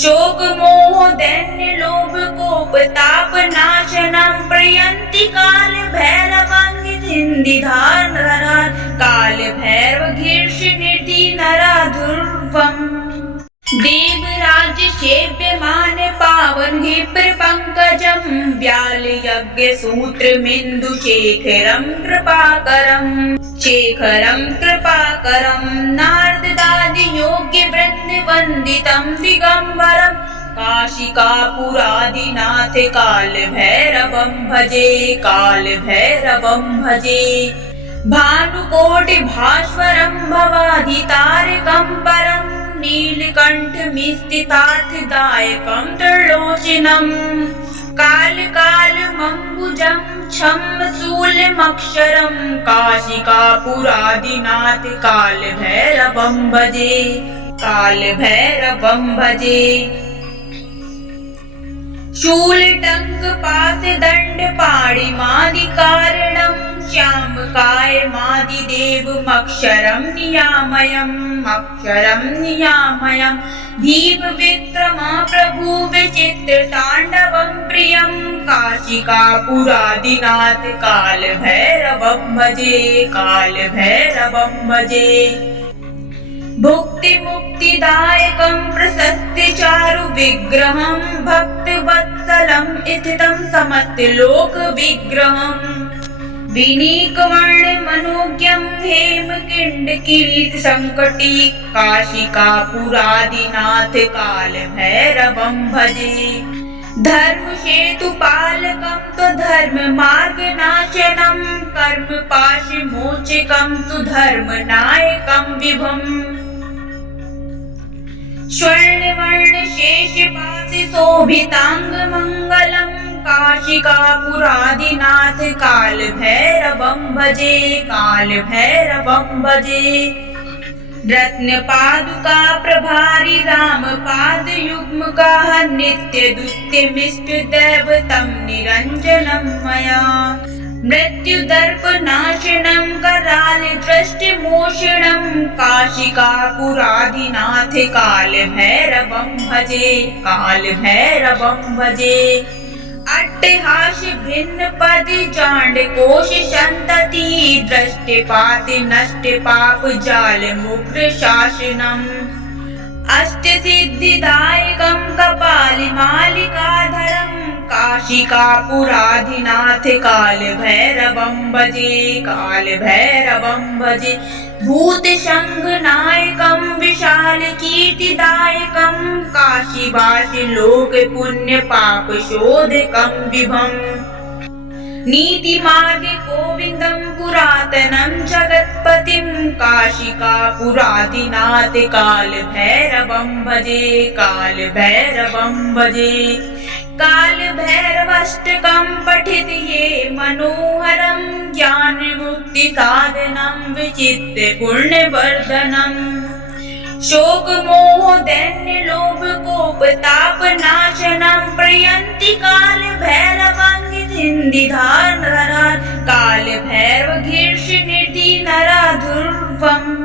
शोकमोह दैन्यलोभकोपतापनाशनं प्रयन्ति कालभैरवं कालभैरवगीर्षनिधि नराधुर्वम् देवराज सेव्यमान पावन विप्रपङ्कजं व्यालयज्ञसूत्रमिन्दुशेखरं कृपाकरं नारदादियोग्यवृन्दवन्दितं दिगम्बरं काशिकापुरादिनाथ कालभैरवं भजे कालभैरवं भजे भानुकोटिभास्वरं भवाधितारकं परं नीलकण्ठमिस्थितार्थदायकं त्रिलोचनम् कालकालमम्बुजं छम्मशूलमक्षरं काशिकापुरादिनाथ कालभैरवं भजे कालभैरवं भजे शूलटङ्कपाशदण्डपाणिमादिकारणं श्यामकायमादिदेवमक्षरं नियामयं दीपविक्रमा प्रभु विचित्रताण्डवं प्रियं काशिकापुरादिनाथ कालभैरवं कालभैरवं भजे भुक्तिमुक्तिदायकं प्रशस्तिचारु विग्रहं भक्तवत्सलं इथितं समस्तलोकविग्रहम् विनीकवर्णमनोज्ञं हेमकिरीटसङ्कटी काशिकापुरादिनाथ कालभैरवं भजे धर्मसेतुपालकं त्वधर्ममार्गनाशनं कर्मपाशमोचकं तु धर्मनायकं विभुम् स्वर्णवर्णशेषपाशिशोभिताङ्गमङ्गलं काशिकापुरादिनाथ कालभैरवं भजे रत्नपादुका प्रभारी रामपादयुग्मकाः नित्यदुत्यमिष्टदैवतं निरञ्जनं मया मृत्युदर्पनाशनं करालदृष्टिमोषणं काशिकापुरादिनाथ कालभैरवं भजे अट्टहास भिन्नपदि जाण्डकोश सन्तति दृष्टिपाति नष्टपाप जालमुग्र शासनम् अष्टसिद्धिदायकं कपालिमालिकाधरं काशिकापुरादिनाथ कालभैरवं भजे भूतशङ्खनायकं विशालकीर्तिदायकं काशीवासिलोकपुण्यपापशोधकं विभुम् नीतिमार्गे गोविन्दं पुरातनं जगत्पतिं काशिकापुरादिनाथ कालभैरवं भजे कालभैरवं भजे कालभैरव भैरवष्टकं पठित ये मनोहरं ज्ञानमुक्ति साधनं विचित्य पुण्यवर्धनम् शोक मोह दैन्य लोभ कोप ताप नाशनं प्रयन्ति काल भैरवं निधिन्धिधान काल भैरव घीर्ष निधि नराधुर्वम्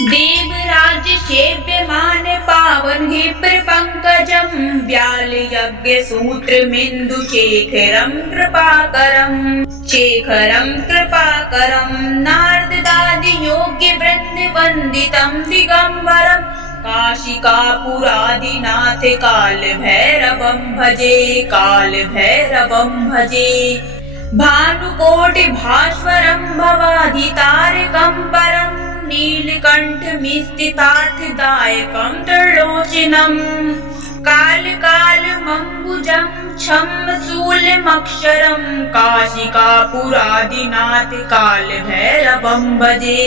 देवराज सेव्यमान पावन हिप्र पंकजं व्याल यज्ञ सूत्र मिन्दु शेखरं कृपाकरं नारदादि योग्य वृंद वंदितं दिगंबरं काशिकापुरादिनाथ काल भैरवं भजे भानुकोटि भास्वरं भवाधितारकं परं नीलकण्ठमिस्थितार्थदायकं त्रिलोचनम् कालकालमम्बुजं छम्मशूलमक्षरं काशिकापुरादिनाथ कालभैरवं भजे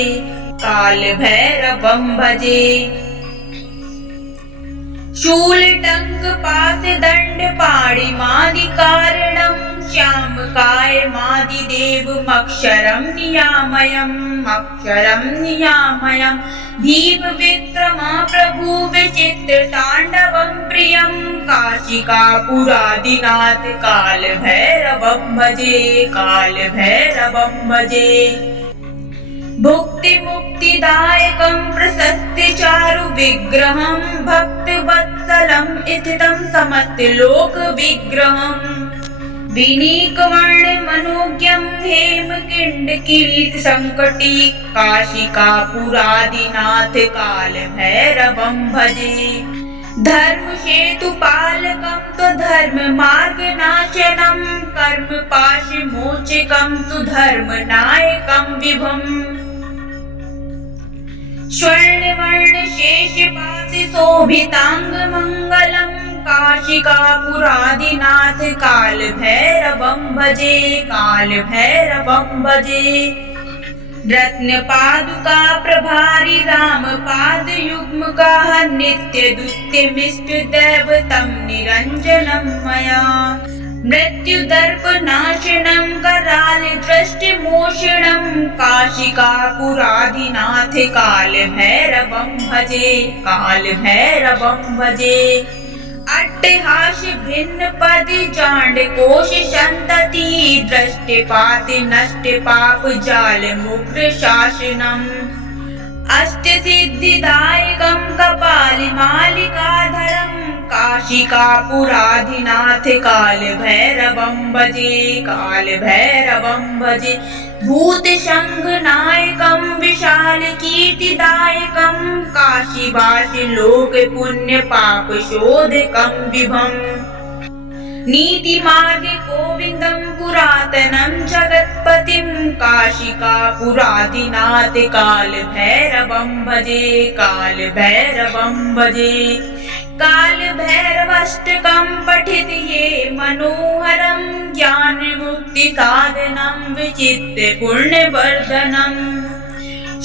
शूलटङ्कपाशदण्डपाणिमादिकारणं श्यामकायमादिदेवमक्षरं नियामयं दीपविक्रमा प्रभु विचित्रताण्डवं प्रियं काशिकापुरादिनाथ कालभैरवं भजे भुक्तिमुक्तिदायकं प्रशस्तिचारु विग्रहं भक्तवत्सलं स्थितं समस्तलोक विग्रहम् विनीकवर्णमनोज्ञं हेमकिरीटसङ्कटी काशिकापुरादिनाथ कालभैरवं भजे धर्मसेतुपालकं त्वधर्ममार्गनाशनं कर्मपाशमोचकं सुधर्मनायकं विभुम् स्वर्णवर्णशेषपाशशोभिताङ्गमङ्गलं काशिकापुरादिनाथ कालभैरवं भजे रत्नपादुका प्रभारी रामपादयुग्मकाः नित्यदुत्यमिष्टदैवतं निरञ्जनं मया मृत्युदर्पनाशनं करालदृष्टिमोषणं काशिकापुरादिनाथ कालभैरवं भजे अट्टहास्य भिन्न पद जांडकोश संतति दृष्टिपाति नष्ट पाप जाल मुग्र शासनम् अष्ट सिद्धिदायकं कपालिमालिकाधरं काशिकापुरादिनाथ कालभैरवं भजे भूतशङ्खनायकं विशालकीर्तिदायकं काशीवासी लोकपुण्यपापशोधकं विभुम् नीतिमार्ग गोविन्दं पुरातनं जगत्पतिं काशिकापुरादिनाथ कालभैरवं भजे कालभैरवाष्टकं पठित ये मनोहरं ज्ञानमुक्ति साधनं विचित्य पुण्यवर्धनम्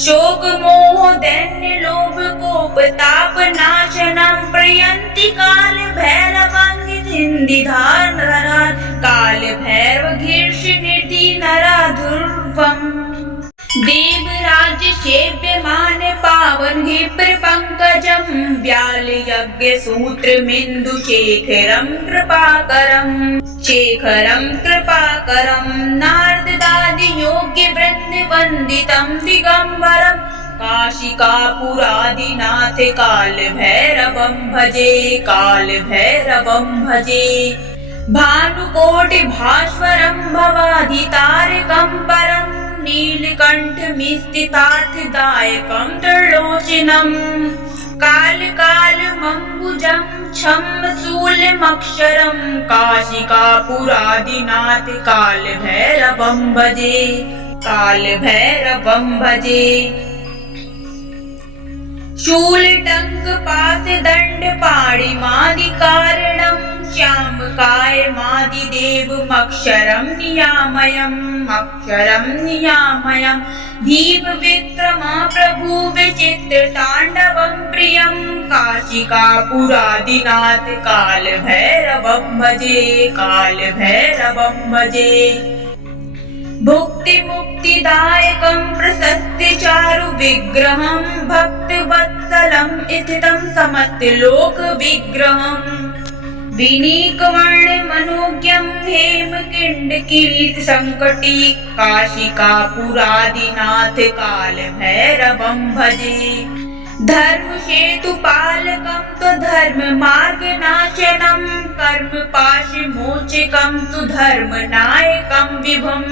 शोक मोह दैन्य लोभ कोप ताप नाशनं प्रयन्ति काल भैरवं निधिन्धिधान काल भैरव घीर्ष निधि नराधुर्वम् देवराज सेव्यमान पावन हिप्र पंकजं व्याल यज्ञ सूत्र मिन्दु शेखरं कृपाकरं नारदादि योग्य वृंद वंदितं दिगंबरं काशिकापुरादिनाथ कालभैरवं भजे भानुकोटि भास्वरं भवाधितारकं परं नीलकण्ठमिस्थितार्थदायकं त्रिलोचनम् कालकालमम्बुजं छम्मशूलमक्षरं काशिकापुरादिनाथ कालभैरवं भजे शूलटङ्क पाशदण्ड पाणिमादिकारणं श्यामकायमादिदेवमक्षरं नियामयम् दीपविक्रम प्रभु विचित्रताण्डवं प्रियं काशिकापुरादिनाथ कालभैरवं भजे भुक्तिमुक्तिदायकं प्रशस्तिचारु विग्रहं भक्तवत्सलं स्थितं समस्तलोक विग्रहम् विनीकवर्णमनोज्ञं हेमकिरीट संकटी काशिकापुरादिनाथ कालभैरवं भजे धर्मसेतुपालकं तु धर्ममार्गनाशनं कर्मपाशमोचकं तु धर्मनायकं विभुम्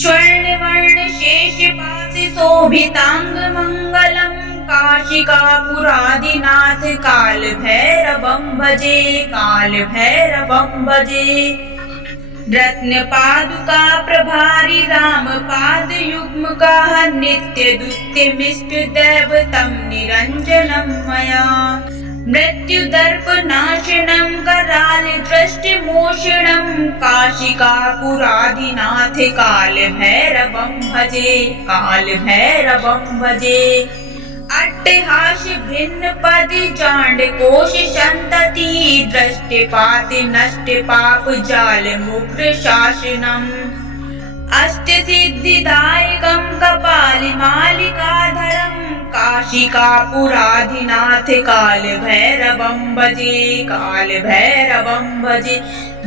स्वर्णवर्णशेषपाशशोभिताङ्गमङ्गलं काशिकापुरादिनाथ कालभैरवं भजे रत्नपादुका प्रभारी रामपादयुग्मकाः नित्यदुत्यमिष्टदैवतं निरञ्जनं मया मृत्युदर्पनाशनं करालदृष्टिमोषणं काशिकापुरादिनाथ कालभैरवं भजे अट्टहास भिन्न पद जांडकोश संतति दृष्टिपात नष्ट पाप जाल मुग्र शासनम् अष्ट सिद्धिदायकं कपालिमालिकाधरं काशिकापुरादिनाथ कालभैरवं भजे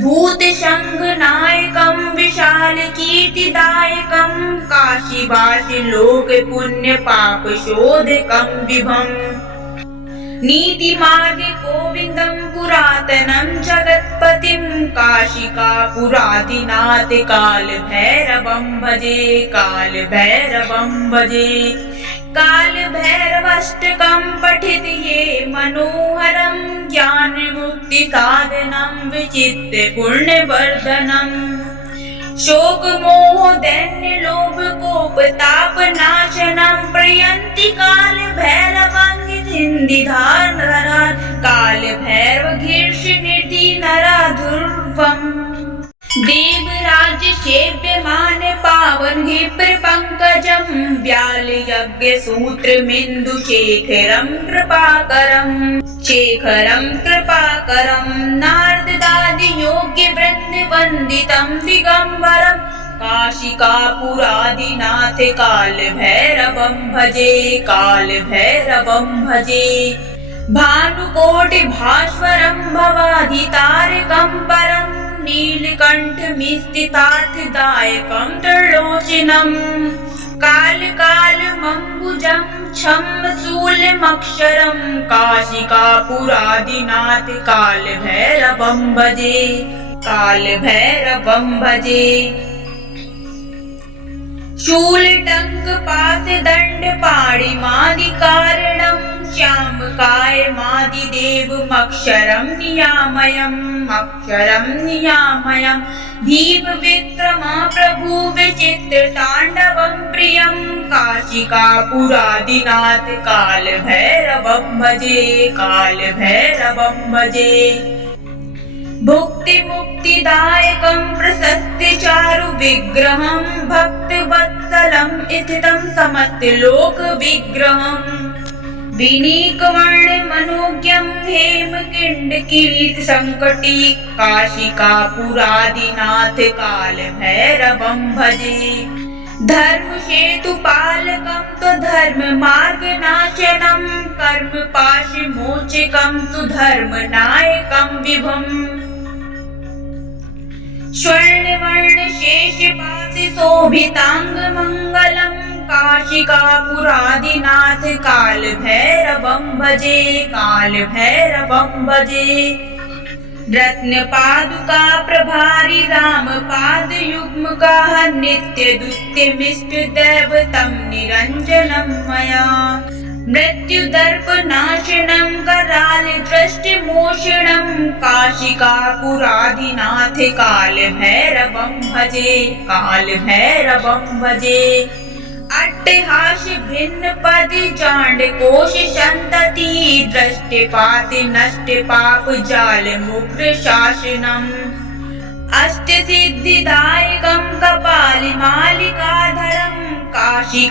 भूत शंखनायकं विशाल कीर्तिदायकं काशीवासी लोक पुण्य पाप शोधकं विभम् नीतिमार्ग गोविन्दं पुरातनं जगत्पतिं काशिकापुरादिनाथ कालभैरवं भजे कालभैरवाष्टकं पठित ये मनोहरं ज्ञानमुक्ति साधनं विचित्र पुण्यवर्धनम् शोक मोह दैन्य लोभ कोप ताप नाशनं प्रयन्ति कालभैरवं कालभैरव शीर्ष निधि नराधुर्वम् देवराज सेव्यमान पावन हिप्र पंकजं व्याल यज्ञ सूत्र मिन्दु शेखरं कृपाकरं नारदादि योग्य वृंद वंदितं दिगंबरं काशिकापुरादिनाथ कालभैरवं भजे भानुकोटि भास्वरं भवाधितारकं परं नीलकण्ठमिस्थितार्थदायकं त्रिलोचनं कालकालमम्बुजं छम्मशूलमक्षरं काशिकापुरादिनाथ कालभैरवं भजे शूलटङ्क पाशदण्ड पाणिमादिकारणं श्यामकायमादिदेवमक्षरं नियामयम् दीपविक्रम प्रभु विचित्रताण्डवं प्रियं काशिकापुरादिनाथ कालभैरवं भजे भुक्तिमुक्तिदायकं प्रशस्तिचारु विग्रहं भक्तवत्सलं स्थितं समस्तलोक विग्रहम् विनीकवर्णमनोज्ञं हेमकिरीट संकटी काशिकापुरादिनाथ कालभैरवं भजे धर्मसेतुपालकं तु धर्ममार्गनाशनं कर्मपाशमोचकं तु धर्मनायकं विभुम् स्वर्णवर्णशेषपाशशोभिताङ्गमङ्गलं काशिकापुरादिनाथ कालभैरवं भजे रत्नपादुका प्रभारी रामपादयुग्मकाः नित्यदुत्यमिष्टदैवतं निरञ्जनं मया मृत्युदर्पनाशनं करालदृष्टिमोषणं काशिकापुरादिनाथ कालभैरवं भजे अट्ट अट्टहास भिन्न पदि जांड कोश संतति दृष्टिपात नष्ट पाप जाल मुग्र शासनम् अष्ट सिद्धिदायकं कपालि मालिकाधरम् काशिकापुराधिनाथ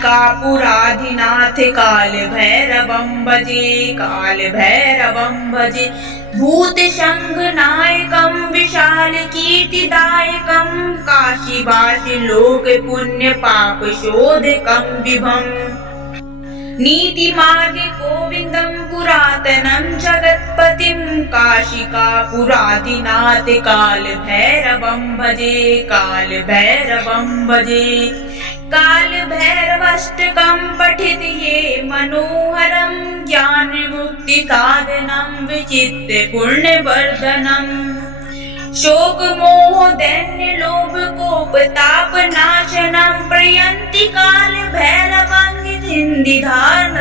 काल भैरवं भजे भूत शंख नायकं विशाल कीर्तिदायकं काशीवासी लोक पुण्य पाप शोधकं विभम् नीति मार्ग गोविंदं पुरातनं जगत्पतिं काशिकापुराधिनाथ काल भैरवं भजे काल भैरवाष्टकं पठित ये मनोहरं ज्ञान मुक्ति साधनं विचित्र पुण्य वर्धनम् शोक मोह दैन्य लोभ कोप ताप नाशनं प्रयन्ति काल भैरवं निधिधारण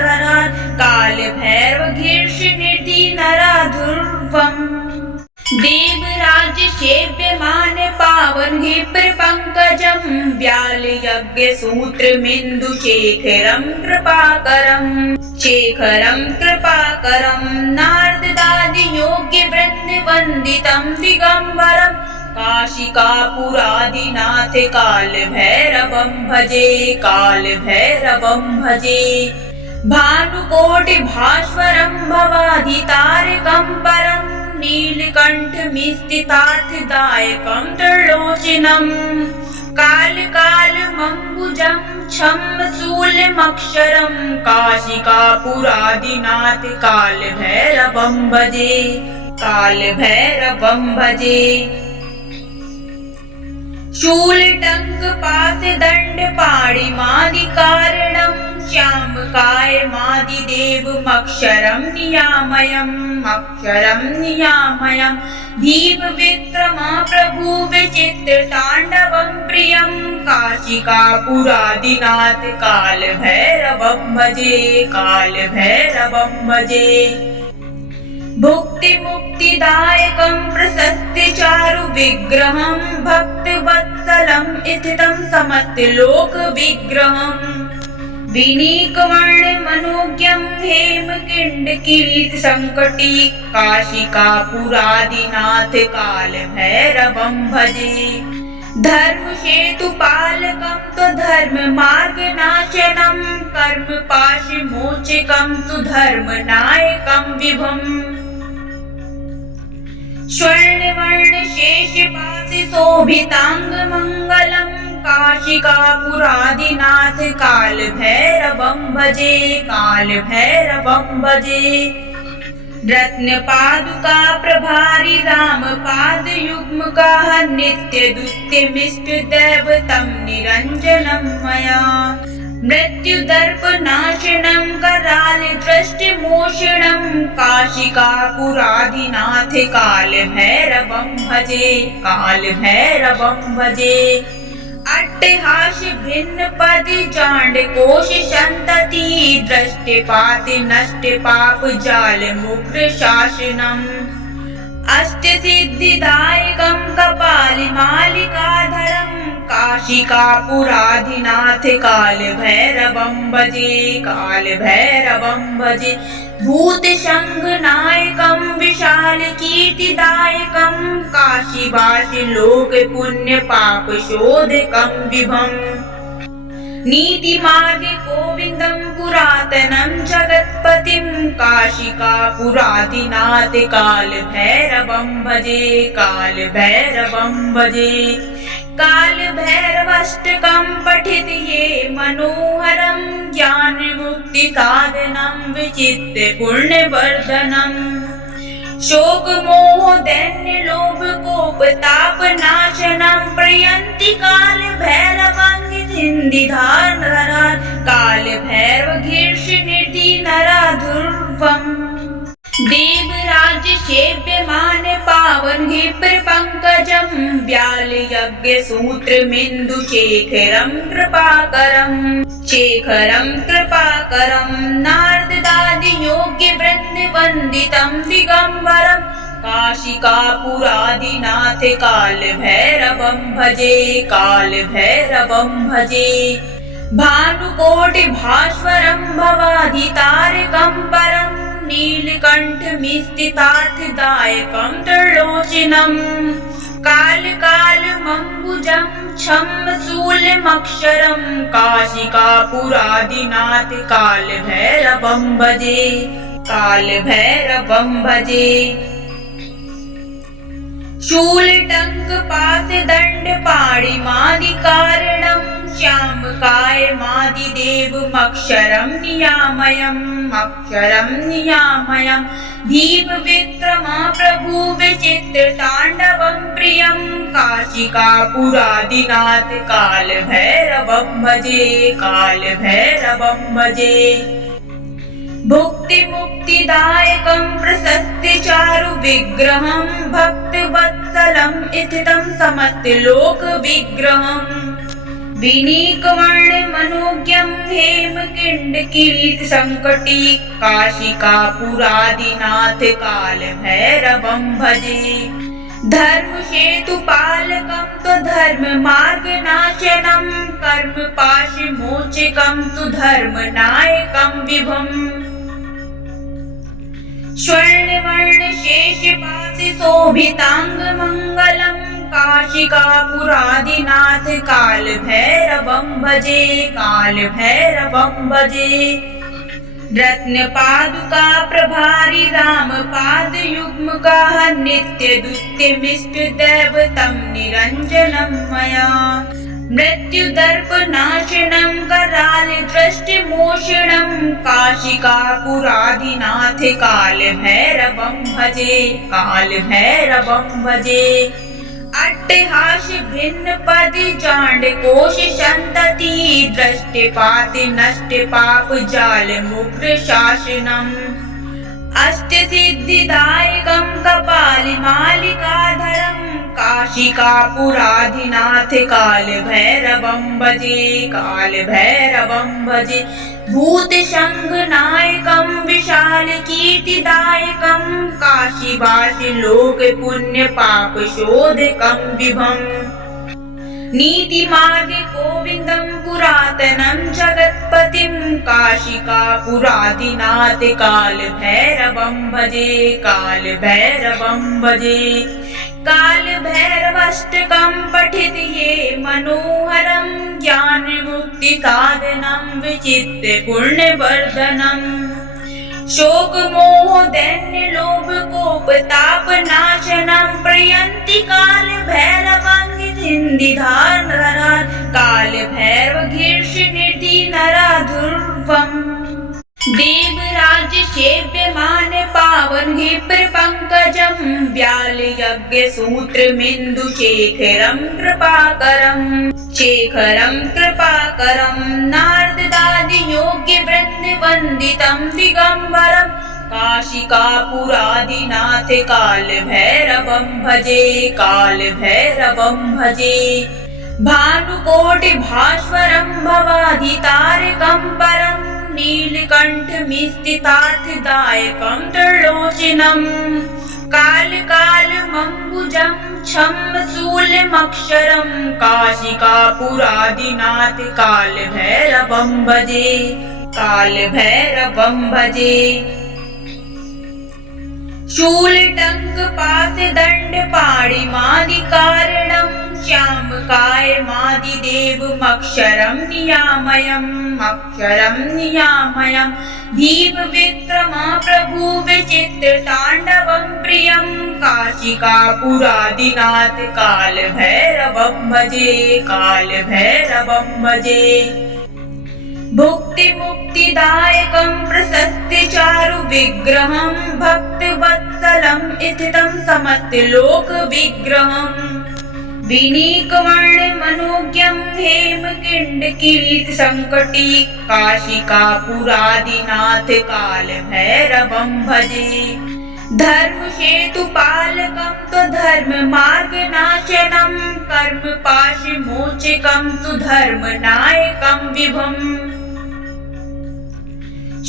काल भैरव शीर्ष निधि नराधुर्वम् देवराज सेव्यमान पावन विप्र पंकजं व्याल यज्ञ सूत्र मिन्दु शेखरं कृपाकरं नारदादि योग्य वृंद वंदितं दिगंबरं काशिकापुराधिनाथ काल भैरवं भजे भानुकोटि भास्वरं भवाधितारकं परं नीलकण्ठमिस्थितार्थदायकं त्रिलोचनम् कालमम्बुजं छं शूलमक्षरं काशिकापुराधिनाथ काल भैरवं भजे शूलटंक पास दंड पाणिमादि कारणं श्यामकाय मादिदेवमक्षरं नियामयं दीप विक्रमा प्रभु विचित्र तांडवं प्रियं काशिकापुराधिनाथ काल भैरवं भजे भुक्ति मुक्तिदायकं प्रशस्ति चारु विग्रहं भक्तवत्सलं स्थितं समस्तलोक विग्रहम् विनीकवर्ण मनोज्ञं हेमकिंड किरीट संकटी काशिकापुराधिनाथ काल भैरवं भजे धर्म सेतु पालकं तु धर्म मार्ग नाशनं कर्म पाश मोचकं तु धर्म नायकं विभम् स्वर्णवर्ण शेष पाशि शोभितांग मंगलम् काशिकापुराधिनाथ काल भैरवं भजे रत्न पादुका प्रभारी राम पाद युग्म का नित्य दुत्यमिष्ट दैवतं निरंजनं मया मृत्यु दर्प नाशनं कराल दृष्टि मोषणं काशिकापुराधिनाथ काल भैरवं भजे अट्टहास भिन्न पदि जांड कोश संतति दृष्टिपात नष्ट पाप जाल मुग्र शासनम् अष्ट सिद्धिदायकं कपालि मालिकाधरं काशिकापुराधिनाथ काल भैरवं भजे भूत शंख नायकं विशाल कीर्तिदायकं काशीवासी लोक पुण्य पाप शोधकं विभम् नीति मार्ग गोविंदं पुरातनं जगत्पतिं काशिकापुराधिनाथ काल भैरवं भजे काल भैरवाष्टकं पठित ये मनोहरं ज्ञान मुक्ति साधनं विचित्र पुण्य वर्धनम् शोक मोह दैन्य लोभ कोप ताप नाशनं प्रयन्ति काल भैरवं निधिधारण काल भैरव शीर्ष निधि नराधुर्वम् देवराज सेव्यमान पावन विप्र पंकजं व्याल यज्ञ सूत्र मिन्दु शेखरं कृपाकरं नारदादि योग्य वृंद वंदितं दिगंबरं काशिकापुराधिनाथ काल भैरवं भजे भानुकोटिभास्वरं भवाधितारकं परं नीलकण्ठमिस्थितार्थदायकं त्रिलोचनम् कालकालमम्बुजं छम्मशूलमक्षरं काशिकापुरादिनाथ कालभैरवं भजे कालभैरवं भजे शूलटङ्कपाशदण्डपाणिमादिकारणं श्यामकायमादिदेवमक्षरं नियामयं दीपविक्रमा प्रभु विचित्रताण्डवं प्रियं काशिकापुरादिनाथ कालभैरवं भजे भुक्तिमुक्तिदायकं प्रशस्तिचारु विग्रहं भक्तवत्सलं इथितं समस्तलोकविग्रहम् विनीकवर्णमनोज्ञं हेमकिरीटसङ्कटी काशिकापुरादिनाथ कालभैरवं भजे धर्मसेतुपालकं त्वधर्ममार्गनाशनं कर्मपाशमोचकं सुधर्मनायकं विभुम् स्वर्णवर्णशेषपाशशोभिताङ्गमङ्गलं काशिकापुरादिनाथ कालभैरवं भजे रत्नपादुका प्रभारी रामपादयुग्मकाः नित्यदुत्यमिष्टदैवतं निरञ्जनं मया मृत्युदर्पनाशनं करालदृष्टिमोषणं काशिकापुरादिनाथ कालभैरवं भजे अट्टहास्य भिन्नपद जाण्डकोश सन्तति दृष्टिपाति नष्टपाप जाल मुग्र शासनम् अष्टसिद्धिदायकं कपालिमालिकाधरं काशिकापुरादिनाथ कालभैरवं भजे भूतशङ्खनायकं विशालकीर्तिदायकं काशीवासि लोकपुण्यपापशोधकं विभुम् नीतिमार्गे गोविन्दं पुरातनं जगत्पतिं काशिकापुरादिनाथ कालभैरवं भजे कालभैरवाष्टकं पठित ये मनोहरं ज्ञानमुक्तिसाधनं विचित्रपुण्यवर्धनम् शोकमोह दैन्यलोभकोपतापनाशनं प्रयन्ति कालभैरवं निधिन्दिधारणात् कालभैरवगीर्षनिधि नराधुर्वम् देवराज्य सेव्यमान पावन विप्रपङ्कजं व्यालयज्ञसूत्रमिन्दुशेखरं कृपाकरं नारददादियोग्यवृन्दवन्दितं दिगम्बरं काशिकापुरादिनाथ कालभैरवं भजे भानुकोटिभास्वरं भवाधितारकं परं नीलकण्ठमिस्थितार्थदायकं त्रिलोचनम् कालकालमम्बुजं छम्मशूलमक्षरं काशिकापुरादिनाथ कालभैरवं भजे शूलटङ्कपाशदण्डपाणिमादिकारणं श्यामकायमादिदेवमक्षरं नियामयं दीपविक्रमा प्रभु विचित्रताण्डवं प्रियं काशिकापुरादिनाथ कालभैरवं भजे भुक्तिमुक्तिदायकं प्रशस्तिचारु विग्रहं भक्तवत्सलं इथितं समस्तलोकविग्रहम् विनीकवर्णमनोज्ञं हेमकिरीटसङ्कटी काशिकापुरादिनाथ कालभैरवं भजे धर्मसेतुपालकं त्वधर्ममार्गनाशनं कर्मपाशमोचकं सुधर्मनायकं विभुम्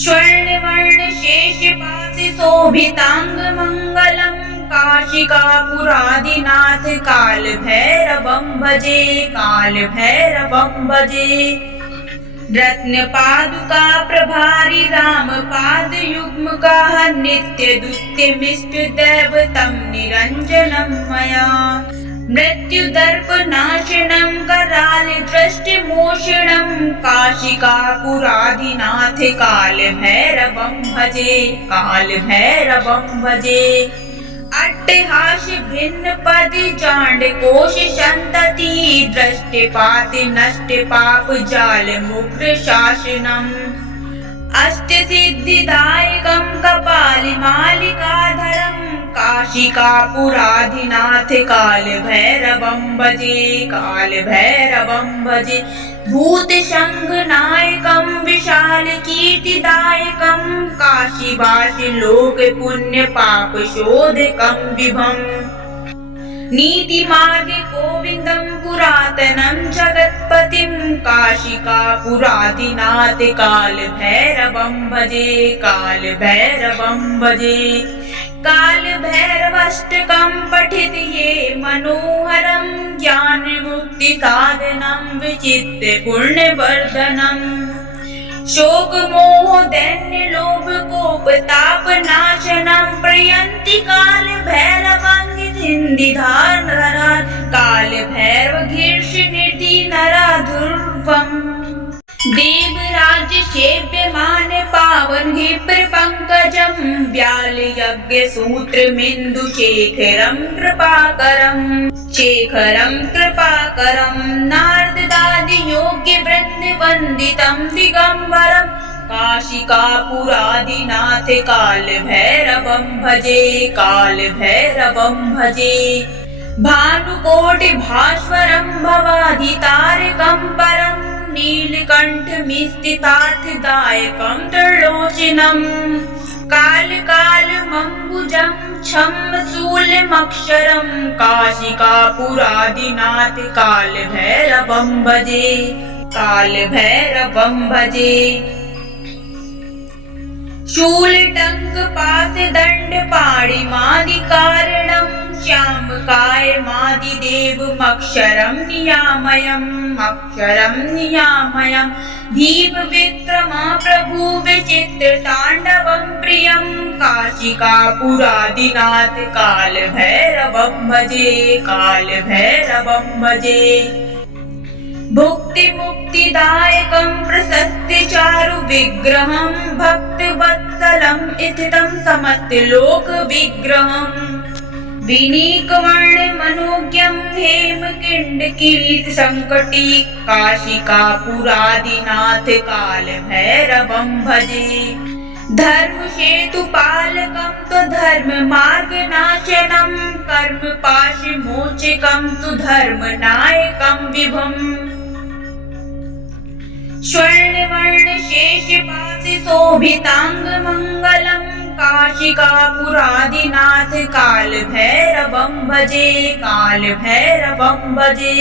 स्वर्णवर्णशेषपाशशोभिताङ्गमङ्गलं काशिकापुरादिनाथ कालभैरवं भजे रत्न पादुका प्रभारी राम पाद युग्म का नित्य दुत्यमिष्ट दैवतं निरंजनं मया मृत्यु दर्प नाशनं कराले दृष्टि मोषणं काशिकापुराधिनाथ काल भैरवं भजे अट्टहास भिन्न पद जांड कोश संतति दृष्टिपाति नष्ट पाप जाल मुग्र शासनम् अष्ट सिद्धिदायकं कपालि मालिकाधरं काशिकापुराधिनाथ काल भैरवं भजे भूत शंख नायकं विशाल कीर्तिदायकं काशीवासी लोक पुण्य पाप शोधकं विभम् नीति मार्ग गोविंदं पुरातनं जगत्पतिं काशिकापुराधिनाथ काल भैरवं भजे काल भैरवाष्टकं पठित ये मनोहरं ज्ञान मुक्ति साधनं विचित्य पुण्य वर्धनम् शोक मोह दैन्य लोभ कोप ताप नाशनं प्रयन्ति काल भैरवं सिन्धिधारा काल भैरव शीर्ष निधि नरा ध्रुवम् देवराज सेव्यमान पावन हिप्र पंकजं व्याल यज्ञ सूत्र मिन्दु शेखरं कृपाकरं नारदादि योग्य वृंद वंदितं दिगंबरं काशिकापुराधिनाथ काल भैरवं भजे भानुकोटि भास्वरं भवाधितारकं परं नीलकंठ मिस्तितार्थदायकं त्रिलोचनं कालमंबुजं छम शूलमक्षरं काशिकापुराधिनाथ काल भैरवं भजे शूल टंक पास दंड पाणि मादि कारणं श्याम काय मादि देवमक्षरं नियामयम् दीप विक्रमा प्रभु विचित्र तांडवं प्रियं काशिकापुराधिनाथ काल भैरवं भजे भुक्ति मुक्तिदायकं प्रशस्ति चारु विग्रहं भक्तवत्सलं इथितं समस्त लोक विग्रहम् विनीकवर्ण मनोज्ञं हेमकिंड किरीट संकटी काशिकापुराधिनाथ काल भैरवं भजे धर्म सेतु पालकं तु धर्म मार्ग नाशनं कर्म पाश मोचकं तु धर्म नायकं विभुम् स्वर्ण वर्ण शेष पाशि शोभितांग मंगलम् काशिकापुराधिनाथ काल भैरवं भजे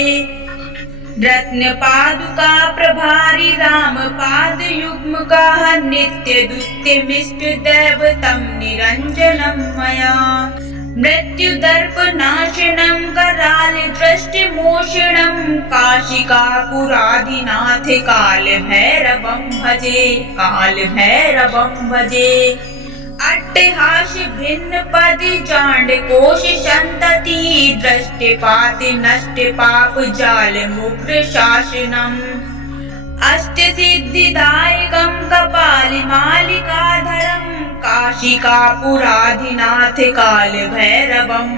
रत्न पादुका प्रभारी राम पाद युग्म का नित्य दुत्यमिष्ट दैवतं निरंजनं मया मृत्यु दर्प नाशनं कराले दृष्टि मोषणं काशिकापुराधिनाथ काल भैरवं भजे अट्टहास भिन्न पद जांड कोश संतति दृष्टिपाति नष्ट पाप जाल मुग्र शासनम् अष्ट सिद्धिदायकं कपालि मालिकाधरं काशिकापुराधिनाथ काल भैरवं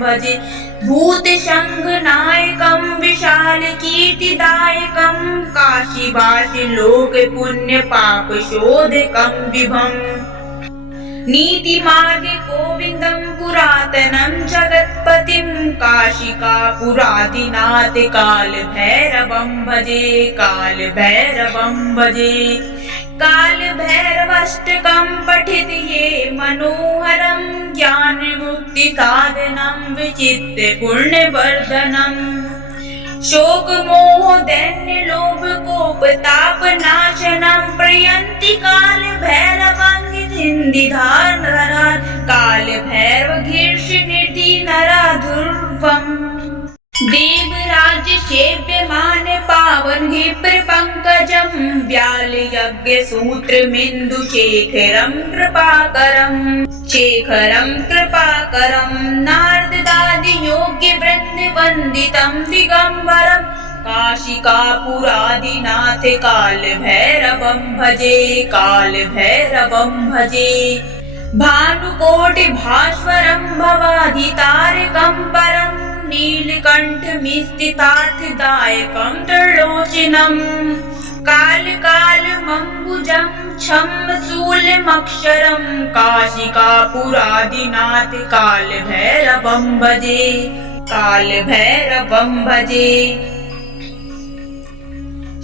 भजे भूत शंख नायकं विशाल कीर्तिदायकं काशीवासी लोक पुण्य पाप शोधकं विभम् नीति मार्ग गोविंदं पुरातनं जगत्पतिं काशिकापुराधिनाथ काल भैरवं भजे काल भैरवाष्टकं पठित ये मनोहरं ज्ञान मुक्ति साधनं विचित्य पुण्य वर्धनम् शोक मोह दैन्य लोभ कोप ताप नाशनं प्रयन्ति काल भैरवं सिन्धिधारा काल भैरव शीर्ष निधि नरा ध्रुवम् देवराज सेव्यमान पावन व्यालयज्ञसूत्रमिन्दुशेखरं कृपाकरं नारदादियोग्यवृन्दवन्दितं दिगम्बरं काशिकापुरादिनाथ कालभैरवं भजे भानुकोटिभास्वरं भवाधितारकं परं नीलकण्ठमिस्थितार्थदायकं त्रिलोचनं कालकालमम्बुजं छम्मशूलमक्षरं काशिकापुरादिनाथ कालभैरवं भजे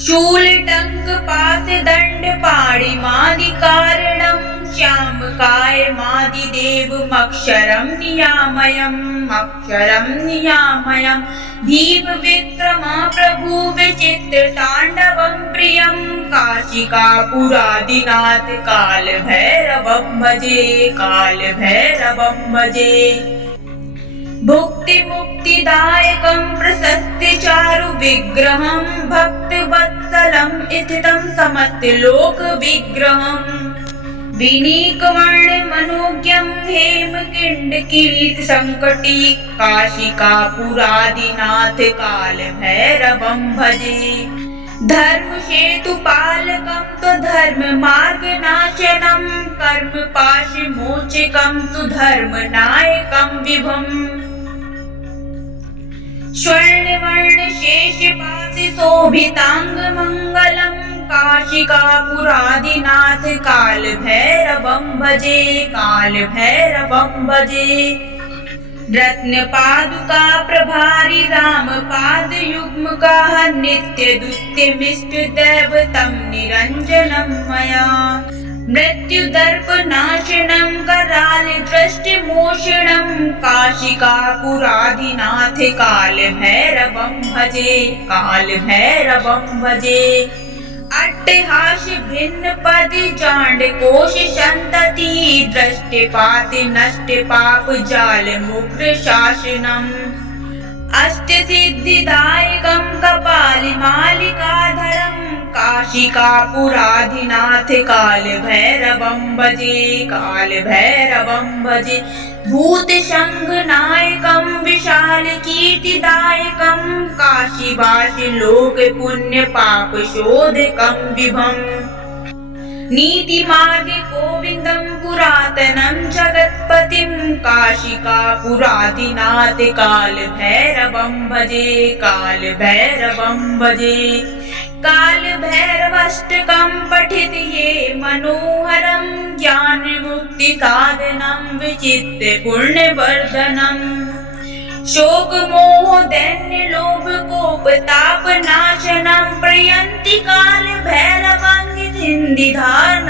शूलटङ्कपाशदण्डपाणिमादिकारणं श्यामकायमादिदेवमक्षरं नियामयं दीपविक्रमप्रभु विचित्रताण्डवं प्रियं काशिकापुरादिनाथ कालभैरवं भजे भुक्तिमुक्तिदायकं प्रशस्तिचारु विग्रहं भक्तवत्सलं इथितं समस्तलोकविग्रहं विनीकवर्णमनोज्ञं हेमकिरीटसङ्कटी काशिकापुरादिनाथ कालभैरवं भजे धर्मसेतुपालकं त्वधर्ममार्गनाशनं कर्मपाशमोचकं त्वधर्मनायकं विभुम् स्वर्णवर्णशेषपाशिशोभिताङ्गमङ्गलं काशिकापुरादिनाथ कालभैरवं भजे रत्नपादुका प्रभारी रामपादयुग्मकाः नित्यदुत्यमिष्टदैवतं निरञ्जनं मया मृत्युदर्पनाशनं करालदृष्टिमोषणं काशिकापुरादिनाथ कालभैरवं भजे अट्टहास्य भिन्नपदि जाण्डकोश सन्तति दृष्टिपाति नष्टपाप जालमुग्रशासनम् अष्टसिद्धिदायकं कपालिमालिकाधरं काशिकापुरादिनाथ कालभैरवं भजे भूतशङ्खनायकं विशालकीर्तिदायकं काशीवासिलोकपुण्यपापशोधकं विभुम् नीतिमार्गे गोविन्दं पुरातनं जगत्पतिं काशिकापुरादिनाथ कालभैरवं भजे कालभैरवाष्टकं पठित ये मनोहरं ज्ञानमुक्तिसाधनं विचित्य पुण्यवर्धनम् शोकमोहदैन्यलोभकोपतापनाशनं प्रयन्ति कालभैरवं सिन्धिधारणं